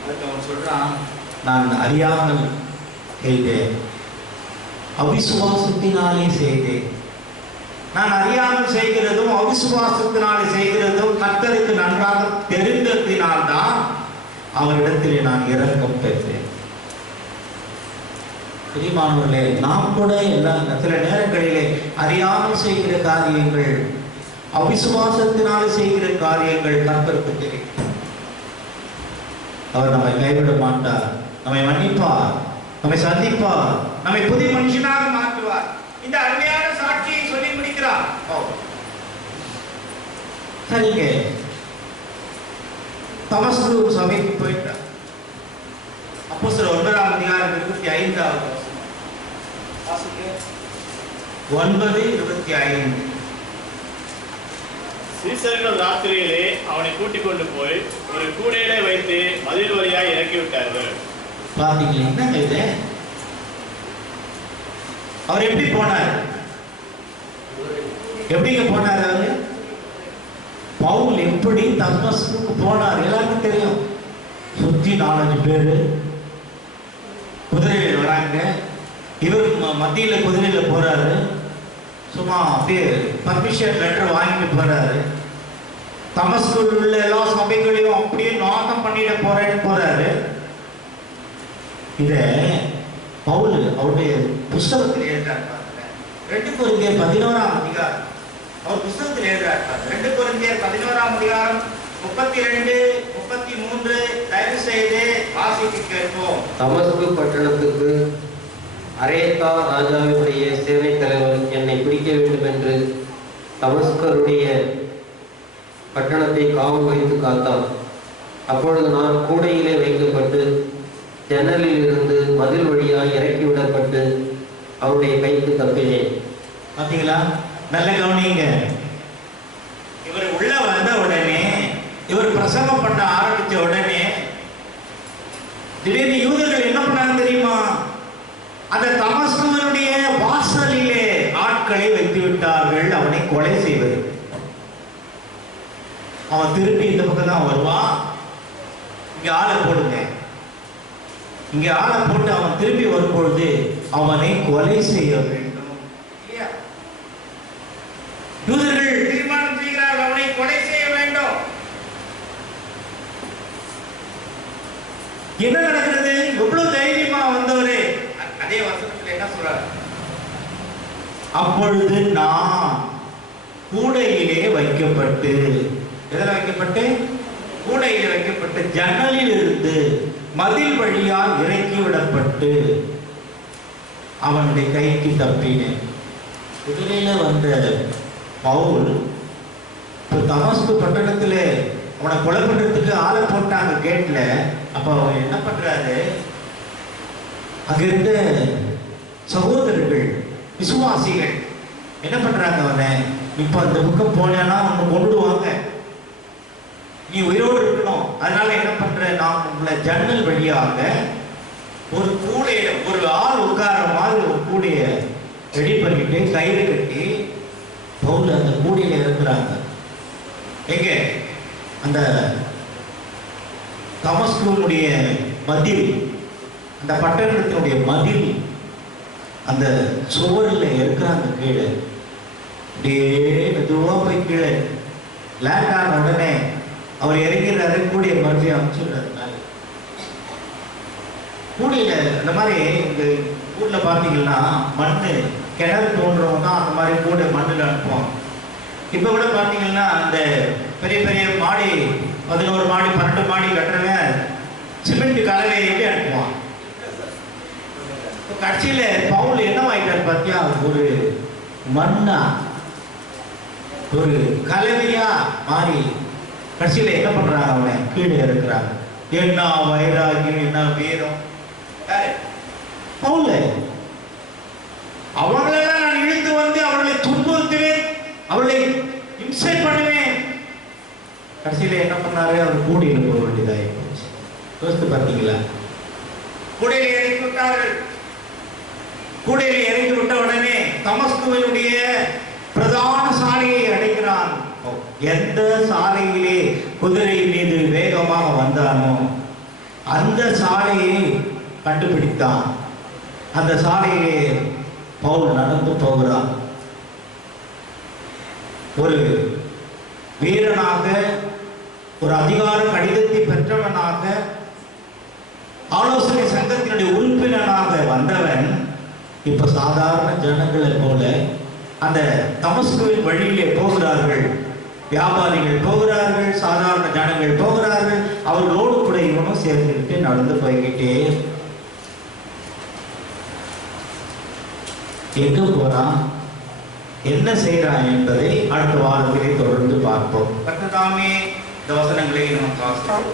அவன் சொல்றான், நான் அறியாமல் செய்தேன், அவிசுவாசத்தினாலே செய்தேன். நான் அறியாமல் செய்கிறதும் அவிசுவாசத்தினாலே செய்கிறதும் கர்த்தருக்கு நன்றாக தெரிந்ததினால்தான் அவரிடத்திலே நான் இரக்கம் பெற்றேன். பிரியமானவர்களே, நாம் கூட சில நேரங்களிலே அறியாமல் செய்கிற காரியங்கள், அவிசுவாசத்தினாலே செய்கிற காரியங்கள் கர்த்தருக்கு தெரியும். அவர் நம்மை கைவிட மாட்டார், நம்மை மன்னிப்பார், நம்மை சந்திப்பார், நம்மை புதிய மனுஷனாக மாற்றுவார். இந்த அருமையான சாட்சியை சொல்லி முடிக்கிறார். சரிங்க, தமஸ்கு சபைக்கு போயிட்டார். அப்போஸ்தலர் 9ஆம் அதிகாரம் 25வது வசனம். 9:25. சீசர்கள் ராத்திரியிலே அவனை கூட்டிக் கொண்டு போய் ஒரு கூடையிலே வைத்து மதில் வழியாய் இறக்கி விட்டார்கள். பாத்தீங்களா என்ன இது? அவர் எப்படி போனார்? எப்படிங்க போனார்? அவரு பவுல் எப்படி தமஸ்குக்கு போனார்? எல்லாருக்கும் தெரியும். சுத்தி 4-5 பேரு குதிரையில் வராங்க. இவர் மத்தியில குதிரையில போறாரு. சும்மா அப்படியே பர்மிஷன் லெட்டர் வாங்கிட்டு போறாரு. தமஸ்குல உள்ள எல்லா சபைகளையும் அப்படியே நாசம் பண்ணிட போறேன்னு போறாரு. இத பவுல் அவருடைய புஸ்தகத்தில் எழுதுறாரு. 2 கொரிந்தியர் 11ஆம் அதிகாரம் அவர் புஸ்தகத்தில் எழுதுறாரு. 2 கொரிந்தியர் 11ஆம் அதிகாரம் 32, 33 தயவு செய்து வாசிக்க கேட்போம். தமஸ்கு பட்டணத்துக்கு அரேத்தா ராஜாவினுடைய சேனை தலைவன் என்னை பிடிக்க வேண்டும் என்று தமஸ்கருடைய பட்டணத்தை காவல் வைத்து காத்தான். அப்பொழுது நான் கூடையிலே வைக்கப்பட்டு ஜன்னலில் இருந்து மதில் வழியாய் இறக்கிவிடப்பட்டு அவருடைய கைக்கு தப்பினேன். பார்த்தீங்களா? நல்ல கவனிங்க. இவர் உள்ள வந்த உடனே, இவர் பிரசங்கம் பண்ண ஆரம்பிச்ச உடனே திடீர்னு யூதர்கள் என்ன பண்ணாங்க தெரியுமா? அந்த தமஸ்குவினுடைய வாசலிலே ஆட்களை வைத்து விட்டார்கள் அவனை கொலை செய்வது. அவன் திருப்பி இந்த பக்கம் தான் வருவான். இங்க ஆளை போடுங்க, இங்க ஆளை போட்டு அவன் திருப்பி வரும்பொழுது அவனை கொலை செய்ய வேண்டும். யூதர்கள் தீர்மானம் செய்கிறார்கள், அவனை கொலை செய்ய வேண்டும். என்ன நடக்கிறது? எவ்வளவு தைரியமா வந்தவரே. அதே வசனத்துல என்ன சொல்றாரு? அப்பொழுது நான் கூடையிலே வைக்கப்பட்டு, எதில் வைக்கப்பட்டு? கூடையிலே வைக்கப்பட்டு ஜன்னலில் இருந்து மதில் வழியால் இறக்கி விடப்பட்டு அவனுடைய கைக்கு தப்பினேன். குதிரையில வந்த பவுல் தமஸ்கு பட்டணத்துல அவனை கொலை பண்றதுக்கு ஆளை போட்டாங்க கேட்ல. அப்ப அவன் என்ன பண்றாரு? அங்கிருந்த சகோதரர்கள் விசுவாசிகள் என்ன பண்றாங்க? அவனை இப்ப அந்த பக்கம் போனேன்னா அவனை கொண்டுடுவாங்க, நீ உயிரோடு இருக்கணும். அதனால என்ன பண்ற? நான் உங்களை ஜன்னல் வழியாக ஒரு கூடைய, ஒரு ஆள் உட்கார மாதிரி ஒரு கூடைய ரெடி பண்ணிட்டு கயிறு கட்டி பவுல் அந்த கூடையில இருக்கிறாங்க. எங்க? அந்த தமஸ்குவினுடைய மதில், அந்த பட்டணத்தினுடைய மதில், அந்த சுவரில் இருக்கிறாங்க. கீழே அப்படியே மெதுவா போய் கீழே லேண்ட் ஆன உடனே அவர் இறங்கிறாரு, கூடிய மறுபடியும் அமைச்சுடுறாரு. கூடையில அந்த மாதிரி இந்த ஊர்ல பார்த்தீங்கன்னா மண்ணு கிணறு தோன்றவங்க தான் அந்த மாதிரி கூடை மண்ணில் அனுப்புவாங்க. இப்போ கூட பார்த்தீங்கன்னா அந்த பெரிய பெரிய மாடி 11 மாடி 12 மாடி கட்டுறவன் சிமெண்ட் கலவையை எப்படி அனுப்புவான். கட்சியில பவுல் என்ன வாங்கிட்டார் பார்த்தியா? ஒரு மண்ணா, ஒரு கலவையா மாறி கட்சியில என்ன பண்றாங்க? அவனை கீழே இருக்கிறாங்க. என்ன வைராகியம், என்ன வீரம்! பவுல் அவங்களெல்லாம் நான் இழுத்து வந்து அவர்களை துன்புறுத்துவேன், அவர்களை இம்சை பண்ணுவேன். கடைசியில என்ன பண்ணாரு? அவர் கூடையில் போக வேண்டியதாகி போச்சு. யோசித்து பார்த்தீங்களா? கூடையில் இறங்கி விட்டார்கள். கூடையில் இறங்கி விட்ட உடனே தமஸ்குவினுடைய பிரதான சாலையை அடைக்கிறான். எந்த சாலையிலே குதிரை மீது வேகமாக வந்தானோ அந்த சாலையை கண்டுபிடித்தான். அந்த சாலையிலே பவுல் நடந்து போகிறான். ஒரு வீரனாக, ஒரு அதிகார கடிதத்தை பெற்றவனாக, ஆலோசனை சங்கத்தினுடைய உறுப்பினராக வந்தவன் இப்ப சாதாரண ஜனங்களை போல அந்த தமஸ்குவின் வழியிலே போகிறார்கள். வியாபாரிகள் போகிறார்கள், சாதாரண ஜனங்கள் போகிறார்கள். அவர்களோடு கூட இவனும் சேர்ந்துக்கிட்டு நடந்து போய்கிட்டே எங்க போறான், என்ன செய்யறான் என்பதை அடுத்த வாரத்திலே தொடர்ந்து பார்ப்போம். கர்த்தர் தாமே இந்த வசனங்களை நாம் வாசிப்போம்.